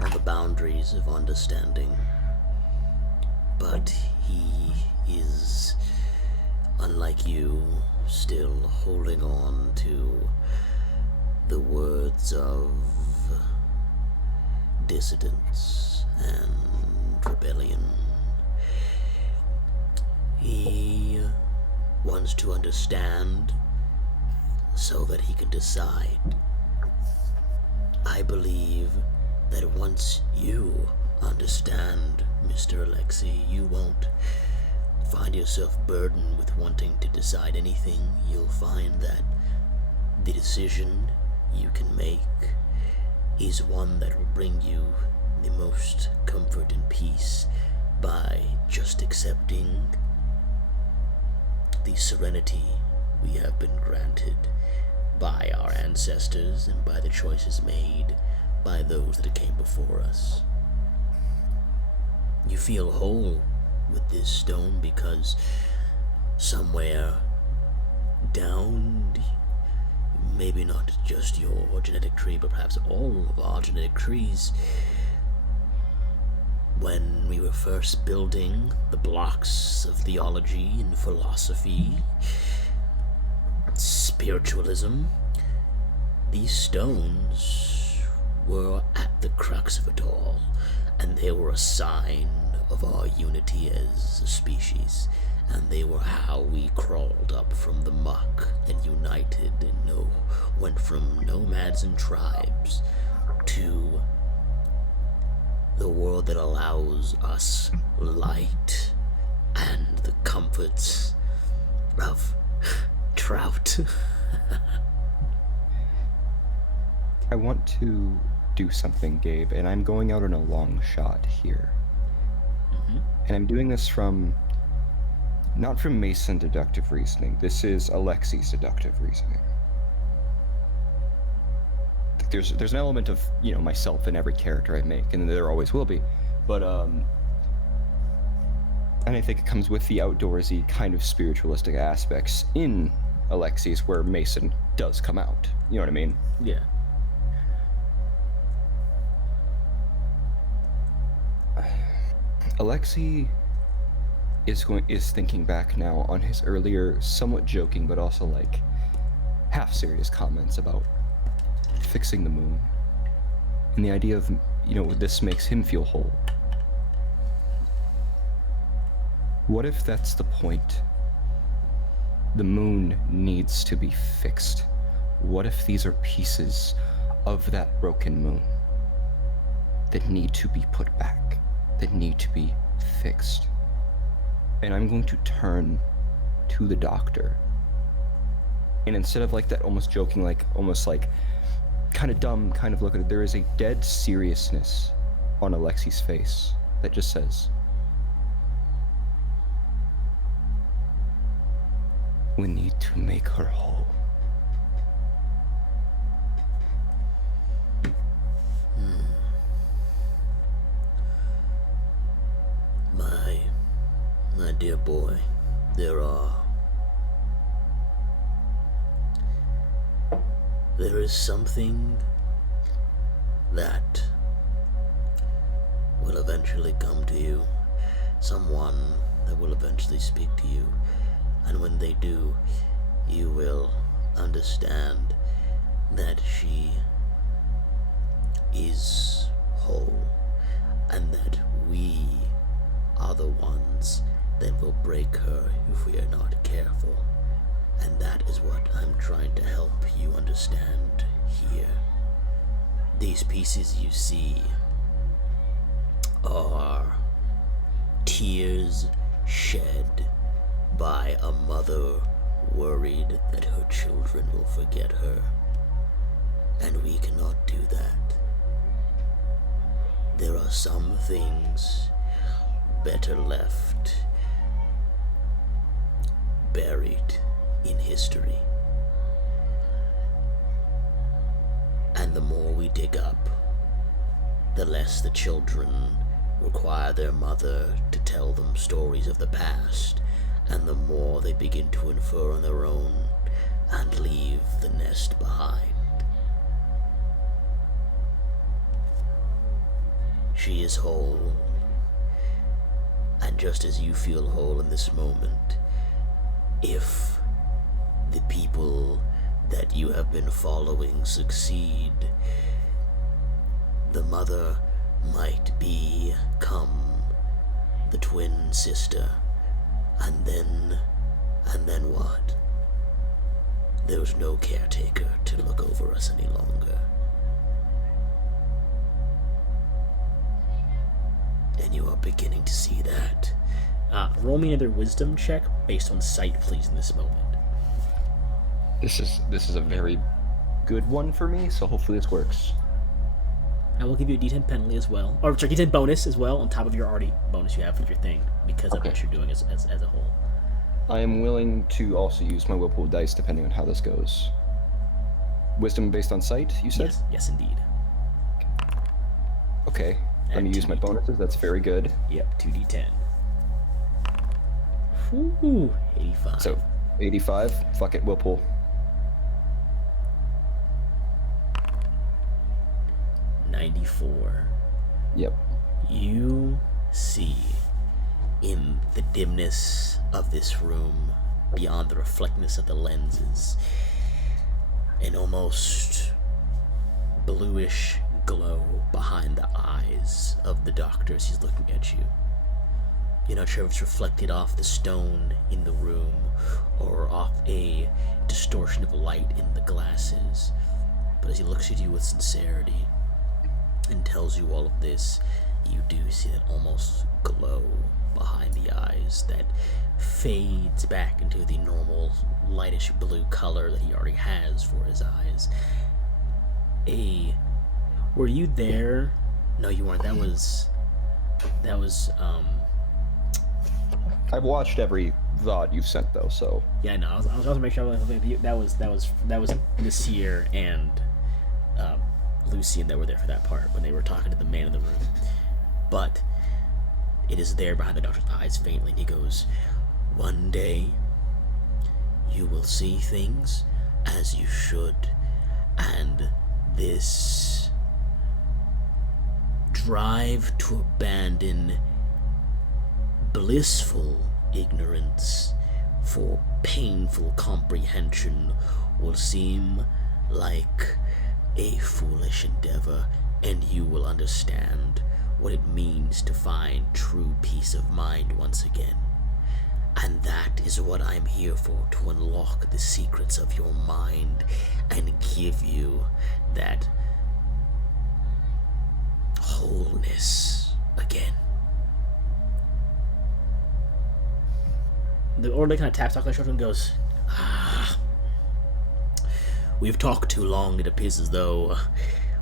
on the boundaries of understanding, but he is, unlike you, still holding on to the words of dissidence and rebellion. He wants to understand so that he can decide. I believe that once you understand, Mr. Alexei, you won't find yourself burdened with wanting to decide anything. You'll find that the decision you can make is one that will bring you the most comfort and peace by just accepting the serenity we have been granted by our ancestors and by the choices made by those that came before us. You feel whole with this stone because somewhere down, maybe not just your genetic tree, but perhaps all of our genetic trees, when we were first building the blocks of theology and philosophy, spiritualism, these stones were at the crux of it all, and they were a sign of our unity as a species, and they were how we crawled up from the muck and united and went from nomads and tribes to the world that allows us light and the comforts of trout. I want to do something, Gabe, and I'm going out on a long shot here. And I'm doing this not from Mason deductive reasoning. This is Alexei's deductive reasoning. There's an element of, you know, myself in every character I make, and there always will be. But and I think it comes with the outdoorsy kind of spiritualistic aspects in Alexei's, where Mason does come out. You know what I mean? Yeah. Alexei is thinking back now on his earlier, somewhat joking but also like half serious comments about fixing the moon, and the idea of, you know, this makes him feel whole. What if that's the point? The moon needs to be fixed. What if these are pieces of that broken moon that need to be put back, that need to be fixed? And I'm going to turn to the doctor, and instead of like that almost joking, like almost like kind of dumb kind of look at it, there is a dead seriousness on Alexei's face that just says, we need to make her whole. My dear boy, there are there is something that will eventually come to you. Someone that will eventually speak to you. And when they do, you will understand that she is whole, and that we are the ones that will break her if we are not careful. And that is what I'm trying to help you understand here. These pieces you see are tears shed by a mother worried that her children will forget her. And we cannot do that. There are some things better left buried in history. And the more we dig up, the less the children require their mother to tell them stories of the past, and the more they begin to infer on their own and leave the nest behind. She is whole, and just as you feel whole in this moment, if the people that you have been following succeed, the mother might become the twin sister, and then what? There's no caretaker to look over us any longer. And you are beginning to see that. Roll me another wisdom check based on sight, please, in this moment. This is a very good one for me, so hopefully this works. I will give you a D10 penalty as well, or sorry, D10 bonus as well on top of your already bonus you have with your thing because of what you're doing as a whole. I am willing to also use my whirlpool dice depending on how this goes. Wisdom based on sight, you said? Yes, indeed. Okay, let me use my bonuses. That's very good. Yep, 2d10. Ooh, 85. So, 85. Fuck it, whirlpool. 94. Yep. You see in the dimness of this room, beyond the reflectness of the lenses, an almost bluish glow behind the eyes of the doctor as he's looking at you. You're not sure if it's reflected off the stone in the room or off a distortion of light in the glasses, but as he looks at you with sincerity and tells you all of this, you do see that almost glow behind the eyes that fades back into the normal lightish blue color that he already has for his eyes. Were you there? No, you weren't. That was I've watched every VOD you've sent though, so yeah, no, I was going to make sure that was Nasir and Lucian that were there for that part when they were talking to the man in the room. But it is there behind the doctor's eyes faintly, and he goes, "One day you will see things as you should, and this drive to abandon blissful ignorance for painful comprehension will seem like a foolish endeavor, and you will understand what it means to find true peace of mind once again. And that is what I'm here for, to unlock the secrets of your mind and give you that wholeness again." The orderly kind of taps off my shoulder and goes, "We've talked too long. It appears as though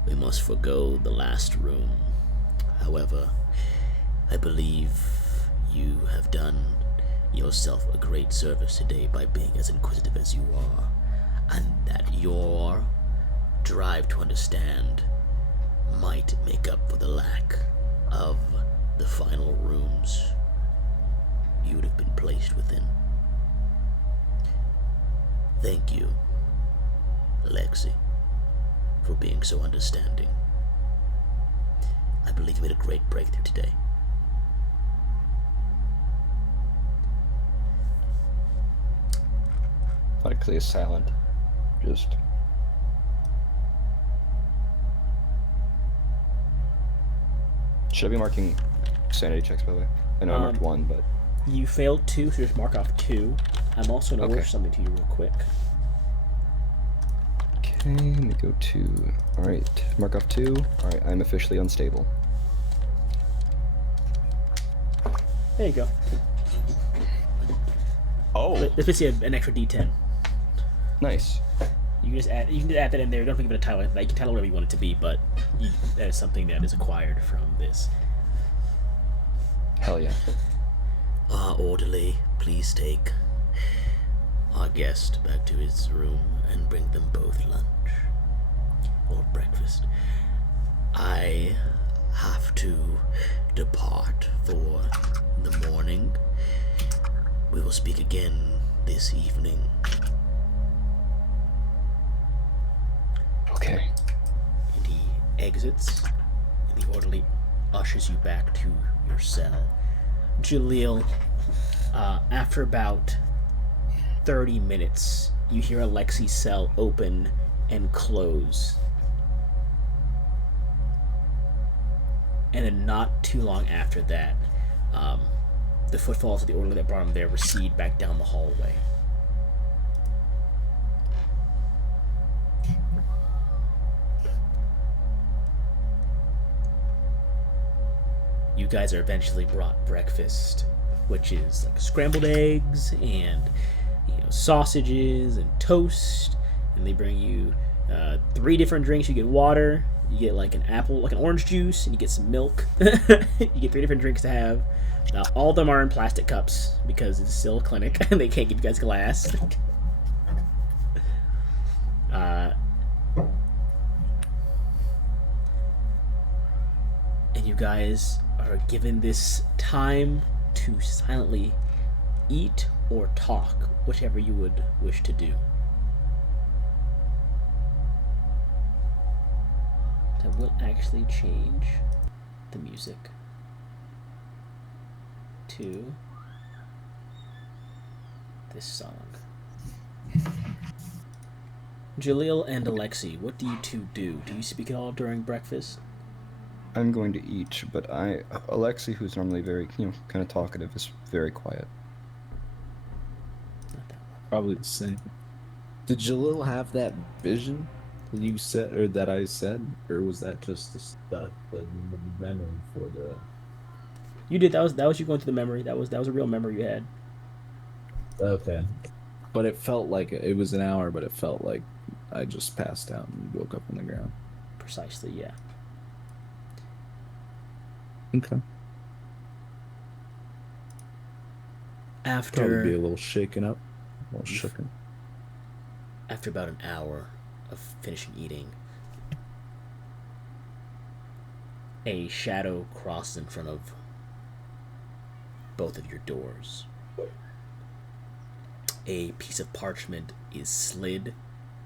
we must forgo the last room. However, I believe you have done yourself a great service today by being as inquisitive as you are, and that your drive to understand might make up for the lack of the final rooms you would have been placed within. Thank you, Lexi." for being so understanding. I believe you made a great breakthrough today. Likely is silent. Just. Should I be marking sanity checks, by the way? I know I marked 1, but... You failed 2, so just mark off 2. I'm also going to wish something to you real quick. Okay, let me go to... Alright, mark off 2. Alright, I'm officially unstable. There you go. Oh! That's basically an extra D10. Nice. You can just add that in there. Don't give it a title. You can title whatever you want it to be, but that is something that is acquired from this. Hell yeah. Orderly, please take our guest back to his room and bring them both lunch or breakfast. I have to depart for the morning. We will speak again this evening. Okay. And he exits, and the orderly ushers you back to your cell. Jaleel, after about 30 minutes, you hear Alexi's cell open and close. And then not too long after that, the footfalls of the orderly that brought him there recede back down the hallway. You guys are eventually brought breakfast, which is like scrambled eggs and sausages and toast, and they bring you 3 different drinks. You get water, you get like an apple, like an orange juice, and you get some milk. You get 3 different drinks to have. All of them are in plastic cups because it's still a clinic and they can't give you guys glass. And you guys are given this time to silently eat or talk, whichever you would wish to do. I will actually change the music to this song. Jaleel and Alexi, what do you two do? Do you speak at all during breakfast? I'm going to eat, but Alexi, who's normally very, kind of talkative, is very quiet. Probably the same. Did Jalil have that vision that you said, or that I said, or was that just the memory for the? You did. That was you going through the memory. That was a real memory you had. Okay. But it felt like it was an hour, but it felt like I just passed out and woke up on the ground. Precisely, yeah. Okay. After probably be a little shaken up, a little shooken. After about an hour of finishing eating, a shadow crosses in front of both of your doors. A piece of parchment is slid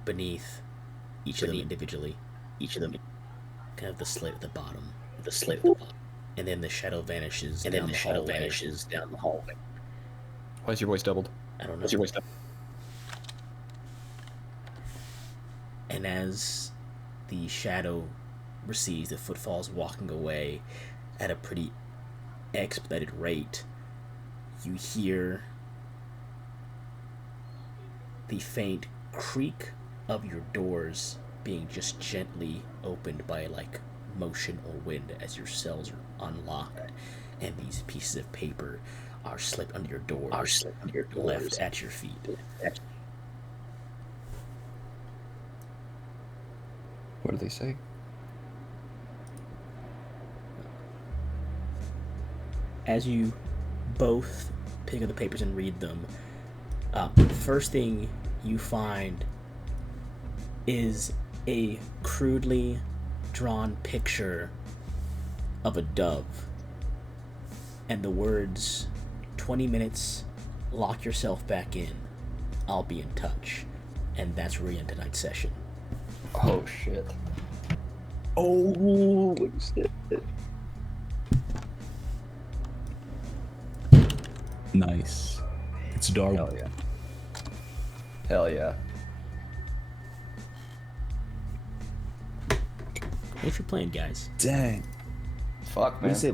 beneath each of them individually. Each of them kind of the slit at the bottom. And then the shadow vanishes down the hallway. Why is your voice doubled? I don't know. And as the shadow recedes, the footfalls walking away at a pretty expedited rate, you hear the faint creak of your doors being just gently opened by like motion or wind as your cells are unlocked, and these pieces of paper are slipped under your doors, left at your feet. What do they say? As you both pick up the papers and read them, first thing you find is a crudely drawn picture of a dove and the words 20 minutes, lock yourself back in, I'll be in touch. And that's where we end tonight's session. Oh shit. Oh shit. Nice. It's dark. Hell yeah. Hell yeah. What you playing, guys? Dang. Fuck, What man. is it?